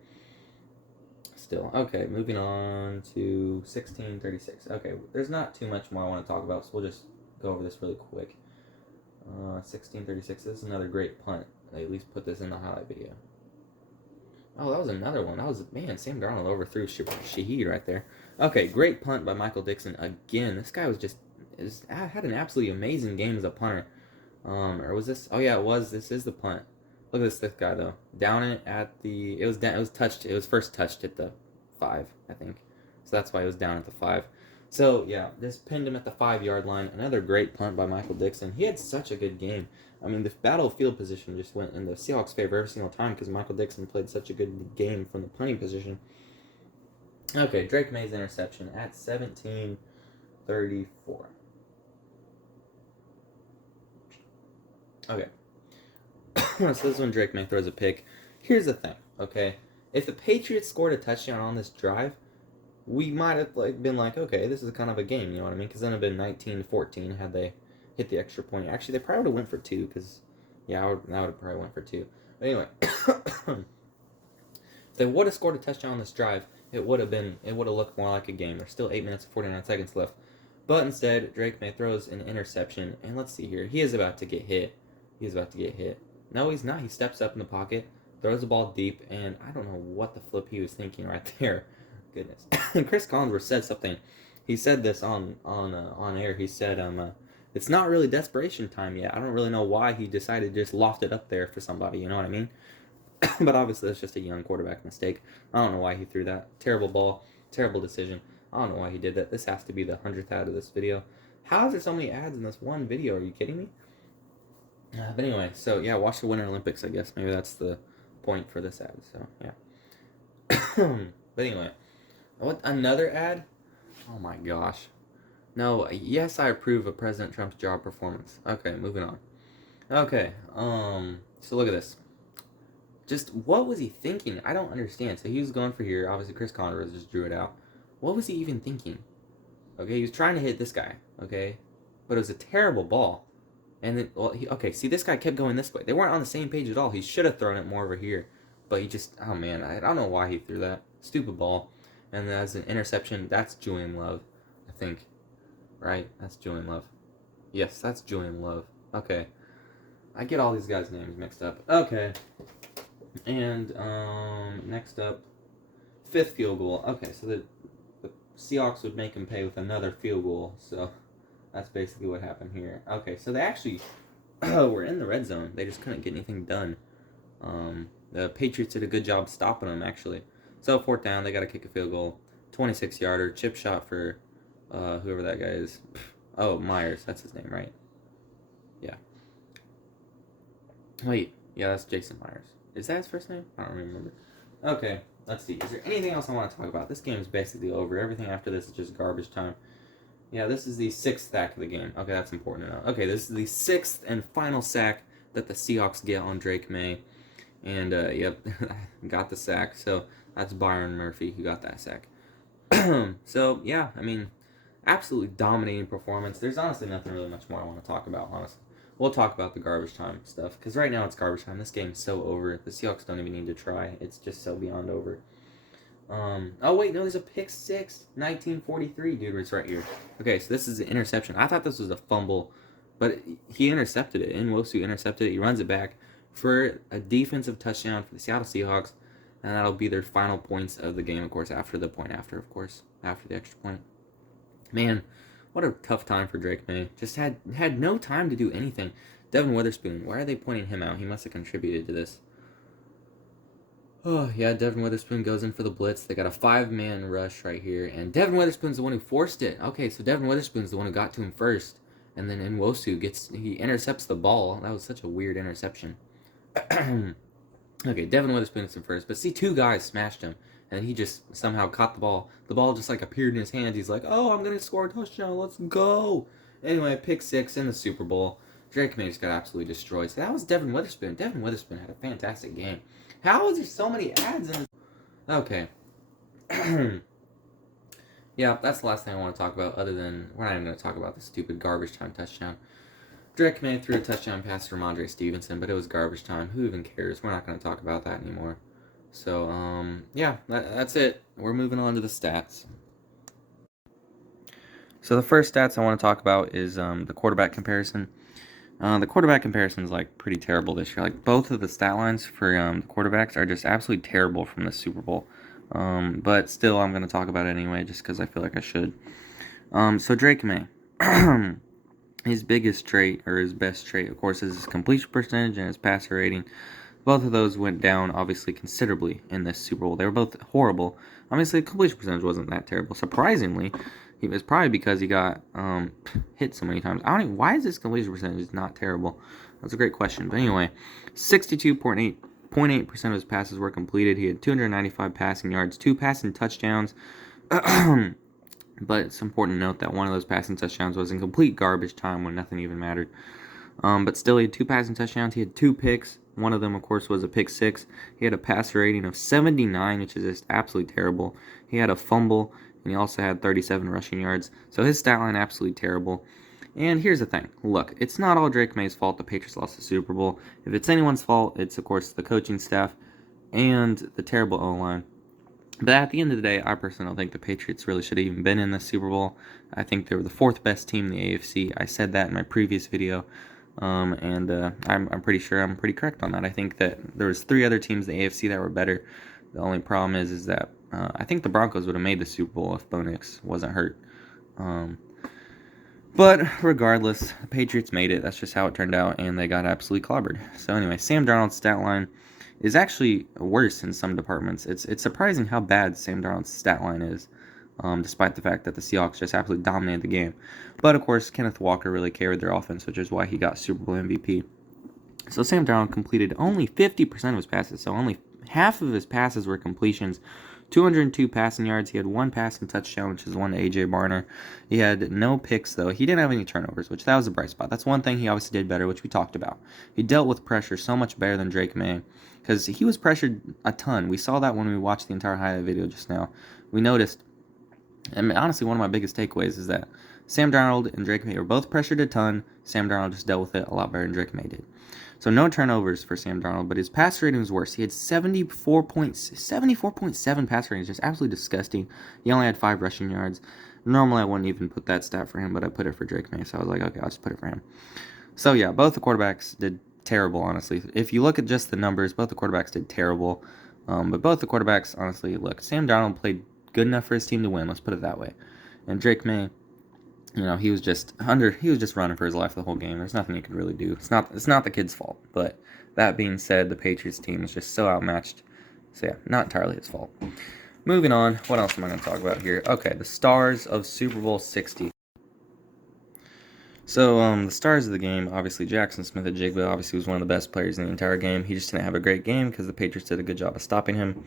still. Okay, moving on to 16:36. Okay, there's not too much more I want to talk about, so we'll just go over this really quick. 1636. This is another great punt. They at least put this in the highlight video. Oh, that was another one. That was, man, Sam Darnold overthrew Shaheed right there. Okay, great punt by Michael Dixon. Again, this guy had an absolutely amazing game as a punter. Or was this? Oh yeah, it was. This is the punt. Look at this guy though. Down it at the. It was touched. It was first touched at the 5, I think. So that's why it was down at the 5. So yeah, this pinned him at the 5-yard line. Another great punt by Michael Dixon. He had such a good game. I mean, the battlefield position just went in the Seahawks' favor every single time because Michael Dixon played such a good game from the punting position. Okay, Drake May's interception at 17:34. Okay. So this is when Drake May throws a pick. Here's the thing, okay? If the Patriots scored a touchdown on this drive, we might have been like, okay, this is kind of a game, you know what I mean? Because then it would have been 19-14 had they hit the extra point. Actually, they probably would have went for 2 because, yeah, that would have probably went for 2. But anyway, if they would have scored a touchdown on this drive, it would have looked more like a game. There's still 8 minutes and 49 seconds left. But instead, Drake May throws an interception. And let's see here. He is about to get hit. No, he's not. He steps up in the pocket, throws the ball deep, and I don't know what the flip he was thinking right there. Goodness. Chris Collinsworth said something. He said this on air. He said, it's not really desperation time yet. I don't really know why he decided to just loft it up there for somebody. You know what I mean? But obviously, that's just a young quarterback mistake. I don't know why he threw that. Terrible ball. Terrible decision. I don't know why he did that. This has to be the 100th ad of this video. How is there so many ads in this one video? Are you kidding me? But anyway, so yeah, watch the Winter Olympics, I guess. Maybe that's the point for this ad. So, yeah. But anyway, what, another ad? Oh my gosh. No, yes, I approve of President Trump's job performance. Okay, moving on. Okay, so look at this. Just, what was he thinking? I don't understand. So he was going for here. Obviously, Chris Conrad just drew it out. What was he even thinking? Okay, he was trying to hit this guy, okay? But it was a terrible ball. And then, well, okay, see, this guy kept going this way. They weren't on the same page at all. He should have thrown it more over here. But he just, oh man, I don't know why he threw that. Stupid ball. And as an interception, that's Julian Love, I think. Right? That's Julian Love. Yes, that's Julian Love. Okay. I get all these guys' names mixed up. Okay. And, next up, 5th field goal. Okay, so the Seahawks would make him pay with another field goal, so that's basically what happened here. Okay, so they actually were in the red zone. They just couldn't get anything done. The Patriots did a good job stopping them, actually. So 4th down, they got to kick a field goal. 26-yarder, chip shot for whoever that guy is. Oh, Myers, that's his name, right? Yeah. Wait, yeah, that's Jason Myers. Is that his first name? I don't remember. Okay, let's see. Is there anything else I want to talk about? This game is basically over. Everything after this is just garbage time. Yeah, this is the 6th sack of the game. Okay, that's important to know. Okay, this is the 6th and final sack that the Seahawks get on Drake May. And, yep, got the sack. So, that's Byron Murphy who got that sack. So, yeah, I mean, absolutely dominating performance. There's honestly nothing really much more I want to talk about, honestly. We'll talk about the garbage time stuff, because right now it's garbage time. This game's so over. The Seahawks don't even need to try. It's just so beyond over. Oh, wait, no, there's a pick 6. 1943, dude, it's right here. Okay, so this is an interception. I thought this was a fumble, but he intercepted it. Nwosu intercepted it. He runs it back for a defensive touchdown for the Seattle Seahawks, and that'll be their final points of the game, of course, after the extra point. Man, what a tough time for Drake May. Just had no time to do anything. Devin Witherspoon, why are they pointing him out? He must have contributed to this. Oh, yeah, Devin Witherspoon goes in for the blitz. They got a 5-man rush right here, and Devin Witherspoon's the one who forced it. Okay, so Devin Witherspoon's the one who got to him first, and then Nwosu he intercepts the ball. That was such a weird interception. Okay, Devin Witherspoon is in first, but see, 2 guys smashed him, and he just somehow caught the ball. The ball just like appeared in his hands. He's like, oh, I'm going to score a touchdown. Let's go. Anyway, pick 6 in the Super Bowl. Drake May just got absolutely destroyed. So that was Devin Witherspoon. Devin Witherspoon had a fantastic game. How is there so many ads in this? Okay. Yeah, that's the last thing I want to talk about, other than we're not even going to talk about the stupid garbage time touchdown. Drake May threw a touchdown pass to Ramondre Stevenson, but it was garbage time. Who even cares? We're not going to talk about that anymore. So, yeah, that's it. We're moving on to the stats. So the first stats I want to talk about is the quarterback comparison. The quarterback comparison is like pretty terrible this year. Like both of the stat lines for the quarterbacks are just absolutely terrible from the Super Bowl. But still, I'm going to talk about it anyway, just because I feel like I should. So Drake May, his biggest trait or his best trait, of course, is his completion percentage and his passer rating. Both of those went down, obviously, considerably in this Super Bowl. They were both horrible. Obviously, the completion percentage wasn't that terrible. Surprisingly, it was probably because he got hit so many times. I don't even, why is this completion percentage not terrible? That's a great question. But anyway, 62.8% of his passes were completed. He had 295 passing yards, 2 passing touchdowns. But it's important to note that one of those passing touchdowns was in complete garbage time when nothing even mattered. But still, he had 2 passing touchdowns. He had 2 picks. One of them, of course, was a pick 6. He had a passer rating of 79, which is just absolutely terrible. He had a fumble, and he also had 37 rushing yards. So his stat line, absolutely terrible. And here's the thing. Look, it's not all Drake May's fault the Patriots lost the Super Bowl. If it's anyone's fault, it's, of course, the coaching staff and the terrible O-line. But at the end of the day, I personally don't think the Patriots really should have even been in the Super Bowl. I think they were the 4th best team in the AFC. I said that in my previous video. I'm pretty sure I'm pretty correct on that. I think that there was 3 other teams in the AFC that were better. The only problem is that I think the Broncos would have made the Super Bowl if Bo Nix wasn't hurt. But regardless, the Patriots made it. That's just how it turned out, and they got absolutely clobbered. So anyway, Sam Darnold's stat line is actually worse in some departments. It's surprising how bad Sam Darnold's stat line is. Despite the fact that the Seahawks just absolutely dominated the game. But, of course, Kenneth Walker really carried their offense, which is why he got Super Bowl MVP. So Sam Darnold completed only 50% of his passes, so only half of his passes were completions. 202 passing yards. He had 1 passing touchdown, which is one to A.J. Barner. He had no picks, though. He didn't have any turnovers, which that was a bright spot. That's one thing he obviously did better, which we talked about. He dealt with pressure so much better than Drake May, because he was pressured a ton. We saw that when we watched the entire highlight video just now. We noticed. And honestly, one of my biggest takeaways is that Sam Darnold and Drake May were both pressured a ton. Sam Darnold just dealt with it a lot better than Drake May did. So no turnovers for Sam Darnold, but his pass rating was worse. He had 74.7 pass rating, just absolutely disgusting. He only had 5 rushing yards. Normally, I wouldn't even put that stat for him, but I put it for Drake May, so I was like, okay, I'll just put it for him. So yeah, both the quarterbacks did terrible, honestly. If you look at just the numbers, both the quarterbacks did terrible. But both the quarterbacks, honestly, look, Sam Darnold played good enough for his team to win, let's put it that way. And Drake May, he was just running for his life the whole game. There's nothing he could really do. It's not the kid's fault. But that being said, the Patriots team is just so outmatched. So yeah, not entirely his fault. Moving on, what else am I going to talk about here? Okay, the stars of Super Bowl 60. So, the stars of the game, obviously Jackson Smith-Njigba obviously was one of the best players in the entire game. He just didn't have a great game because the Patriots did a good job of stopping him.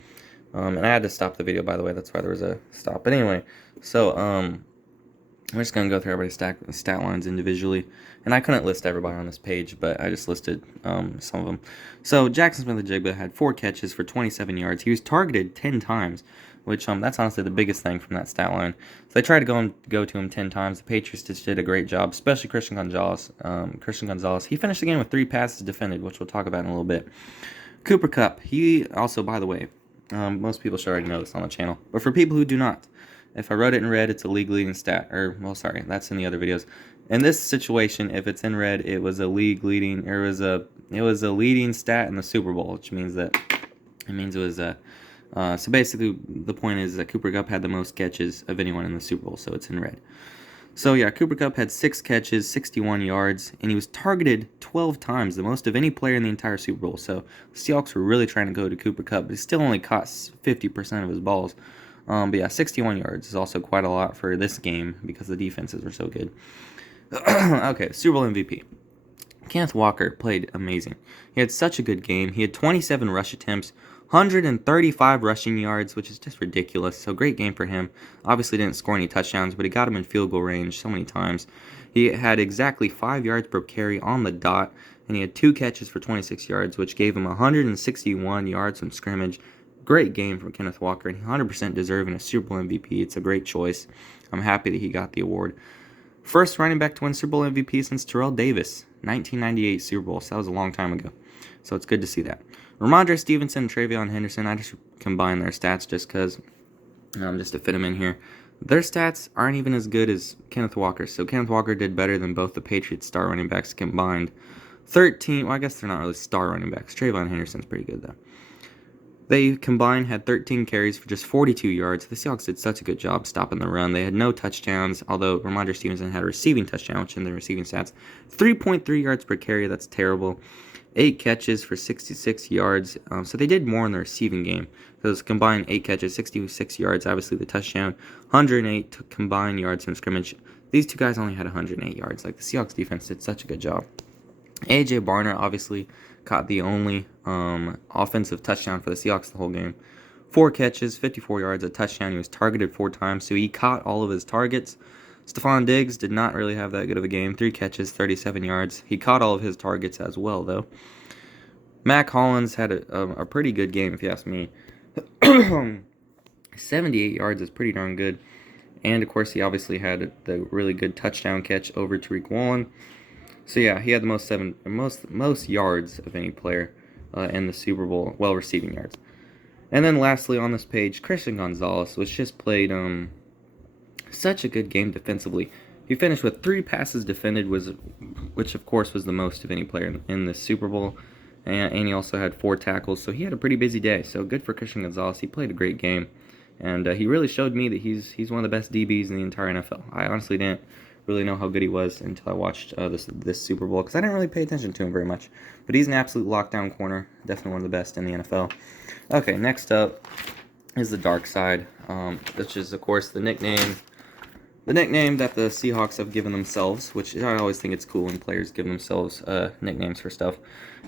And I had to stop the video, by the way. That's why there was a stop. But anyway, so we're just going to go through everybody's stat lines individually. And I couldn't list everybody on this page, but I just listed some of them. So Jackson Smith-Njigba had 4 catches for 27 yards. He was targeted 10 times, which that's honestly the biggest thing from that stat line. So they tried to go to him 10 times. The Patriots just did a great job, especially Christian Gonzalez. He finished the game with 3 passes defended, which we'll talk about in a little bit. Cooper Kupp, he also, by the way, most people should already know this on the channel. But for people who do not, if I wrote it in red, it's a league leading stat. That's in the other videos. In this situation, if it's in red, it was a league leading, or it was a leading stat in the Super Bowl, which means it was so basically the point is that Cooper Kupp had the most catches of anyone in the Super Bowl, so it's in red. So yeah, Cooper Kupp had 6 catches, 61 yards, and he was targeted 12 times, the most of any player in the entire Super Bowl. So the Seahawks were really trying to go to Cooper Kupp, but he still only caught 50% of his balls. But yeah, 61 yards is also quite a lot for this game because the defenses were so good. Okay, Super Bowl MVP. Kenneth Walker played amazing. He had such a good game. He had 27 rush attempts, 135 rushing yards, which is just ridiculous. So great game for him. Obviously didn't score any touchdowns, but he got him in field goal range so many times. He had exactly 5 yards per carry on the dot, and he had 2 catches for 26 yards, which gave him 161 yards from scrimmage. Great game from Kenneth Walker, and 100% deserving a Super Bowl MVP. It's a great choice. I'm happy that he got the award. First running back to win Super Bowl MVP since Terrell Davis, 1998 Super Bowl. So that was a long time ago. So it's good to see that. Ramondre Stevenson and Travion Henderson, I just combined their stats just to fit them in here. Their stats aren't even as good as Kenneth Walker. So Kenneth Walker did better than both the Patriots' star running backs combined. 13, well, I guess they're not really star running backs. Trayvon Henderson's pretty good, though. They combined had 13 carries for just 42 yards. The Seahawks did such a good job stopping the run. They had no touchdowns, although Ramondre Stevenson had a receiving touchdown, which in the receiving stats. 3.3 yards per carry, that's terrible. 8 catches for 66 yards. So they did more in the receiving game. Those combined 8 catches, 66 yards, obviously the touchdown. 108 combined yards from scrimmage. These two guys only had 108 yards. Like, the Seahawks defense did such a good job. A.J. Barner obviously caught the only offensive touchdown for the Seahawks the whole game. 4 catches, 54 yards, a touchdown. He was targeted 4 times, so he caught all of his targets. Stephon Diggs did not really have that good of a game. 3 catches, 37 yards. He caught all of his targets as well, though. Mac Hollins had a pretty good game, if you ask me. 78 yards is pretty darn good. And, of course, he obviously had the really good touchdown catch over Tariq Woolen. So yeah, he had the most yards of any player in the Super Bowl, well, receiving yards. And then lastly on this page, Christian Gonzalez, which just played such a good game defensively. He finished with 3 passes defended, which of course was the most of any player in the Super Bowl. And he also had 4 tackles, so he had a pretty busy day. So good for Christian Gonzalez. He played a great game, and he really showed me that he's one of the best DBs in the entire NFL. I honestly didn't really know how good he was until I watched this Super Bowl, because I didn't really pay attention to him very much. But he's an absolute lockdown corner, definitely one of the best in the NFL. Okay, next up is the dark side, which is of course the nickname that the Seahawks have given themselves, which I always think it's cool when players give themselves nicknames for stuff.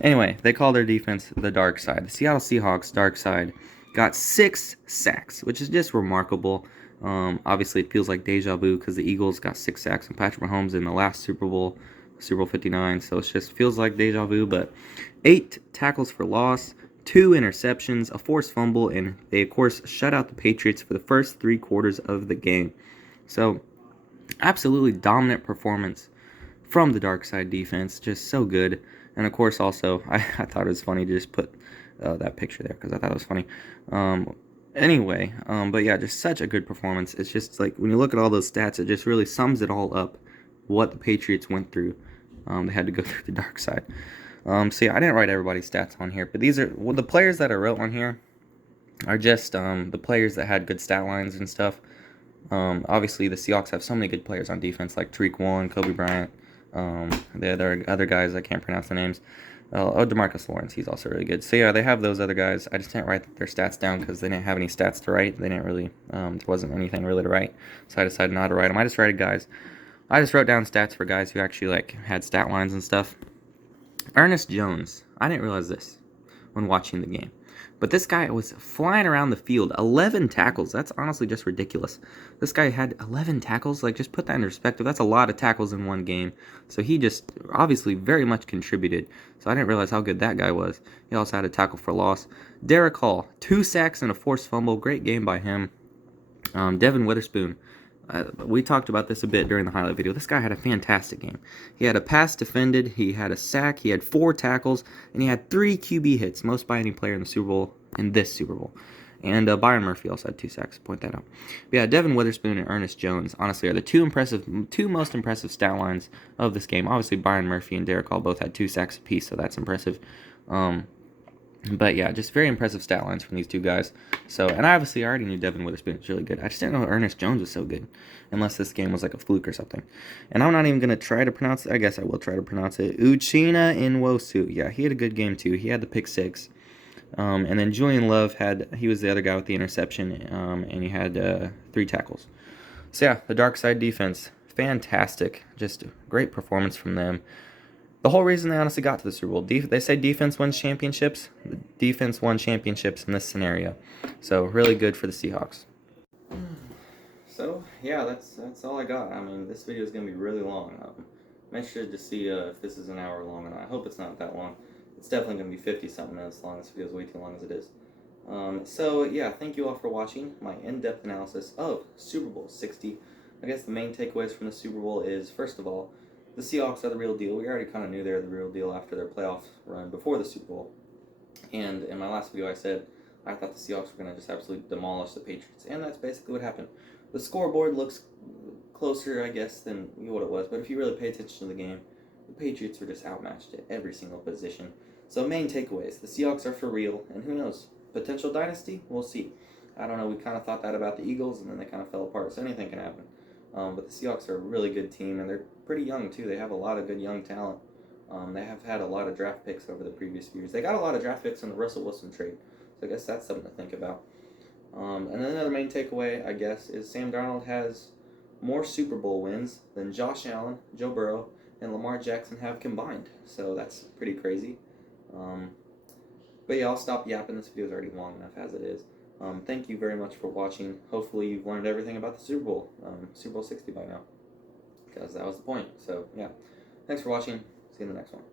Anyway, they call their defense the dark side. The Seattle Seahawks dark side got 6 sacks, which is just remarkable. Obviously, it feels like deja vu because the Eagles got 6 sacks and Patrick Mahomes in the last Super Bowl, Super Bowl 59. So it just feels like deja vu. But 8 tackles for loss, 2 interceptions, a forced fumble, and they, of course, shut out the Patriots for the first 3 quarters of the game. So, absolutely dominant performance from the dark side defense. Just so good. And, of course, also, I thought it was funny to just put that picture there because I thought it was funny. Anyway, but yeah, just such a good performance. It's just like when you look at all those stats, it just really sums it all up what the Patriots went through. They had to go through the dark side. So yeah, I didn't write everybody's stats on here, but these are the players that I wrote on here are just the players that had good stat lines and stuff. Obviously, the Seahawks have so many good players on defense, like Tariq Woolen, Kobe Bryant, the other guys I can't pronounce the names. DeMarcus Lawrence, he's also really good. So yeah, they have those other guys. I just didn't write their stats down because they didn't have any stats to write. They didn't really, there wasn't anything really to write, so I decided not to write them. I just wrote down stats for guys who actually had stat lines and stuff. Ernest Jones, I didn't realize this when watching the game, but this guy was flying around the field, 11 tackles. That's honestly just ridiculous. This guy had 11 tackles. Just put that in perspective. That's a lot of tackles in one game. So he just obviously very much contributed. So I didn't realize how good that guy was. He also had a tackle for loss. Derek Hall, 2 sacks and a forced fumble. Great game by him. Devin Witherspoon. We talked about this a bit during the highlight video. This guy had a fantastic game. He had a pass defended, he had a sack, he had 4 tackles, and he had 3 QB hits, most by any player in the Super Bowl, in this Super Bowl. And Byron Murphy also had 2 sacks, point that out. But yeah, Devin Witherspoon and Ernest Jones, honestly, are the two most impressive stat lines of this game. Obviously, Byron Murphy and Derek Hall both had 2 sacks apiece, so that's impressive. But yeah, just very impressive stat lines from these 2 guys. So, and I already knew Devin Witherspoon was really good. I just didn't know Ernest Jones was so good, unless this game was like a fluke or something. And I'm not even going to try to pronounce it. I guess I will try to pronounce it. Uchenna Nwosu. Yeah, he had a good game too. He had the pick 6. And then Julian Love he was the other guy with the interception, and he had 3 tackles. So yeah, the dark side defense, fantastic. Just a great performance from them. The whole reason they honestly got to the Super Bowl, they say defense wins championships. The defense won championships in this scenario. So really good for the Seahawks. So yeah, that's all I got. I mean, this video is going to be really long. I'm interested to see if this is an hour long or not. I hope it's not that long. It's definitely going to be 50-something minutes long. This video is way too long as it is. So yeah, thank you all for watching my in-depth analysis of Super Bowl 60. I guess the main takeaways from the Super Bowl is, first of all, the Seahawks are the real deal. We already kind of knew they were the real deal after their playoff run before the Super Bowl. And in my last video I said I thought the Seahawks were going to just absolutely demolish the Patriots. And that's basically what happened. The scoreboard looks closer, I guess, than what it was. But if you really pay attention to the game, the Patriots were just outmatched at every single position. So main takeaways: the Seahawks are for real, and who knows? Potential dynasty? We'll see. I don't know. We kind of thought that about the Eagles, and then they kind of fell apart. So anything can happen. But the Seahawks are a really good team, and they're pretty young too. They have a lot of good young talent. They have had a lot of draft picks over the previous few years. They got a lot of draft picks in the Russell Wilson trade, so I guess that's something to think about. And then another main takeaway, I guess, is Sam Darnold has more Super Bowl wins than Josh Allen, Joe Burrow, and Lamar Jackson have combined. So that's pretty crazy. But yeah, I'll stop yapping. This video is already long enough as it is. Thank you very much for watching. Hopefully you've learned everything about the Super Bowl, Super Bowl 60 by now, because that was the point. So yeah, thanks for watching. See you in the next one.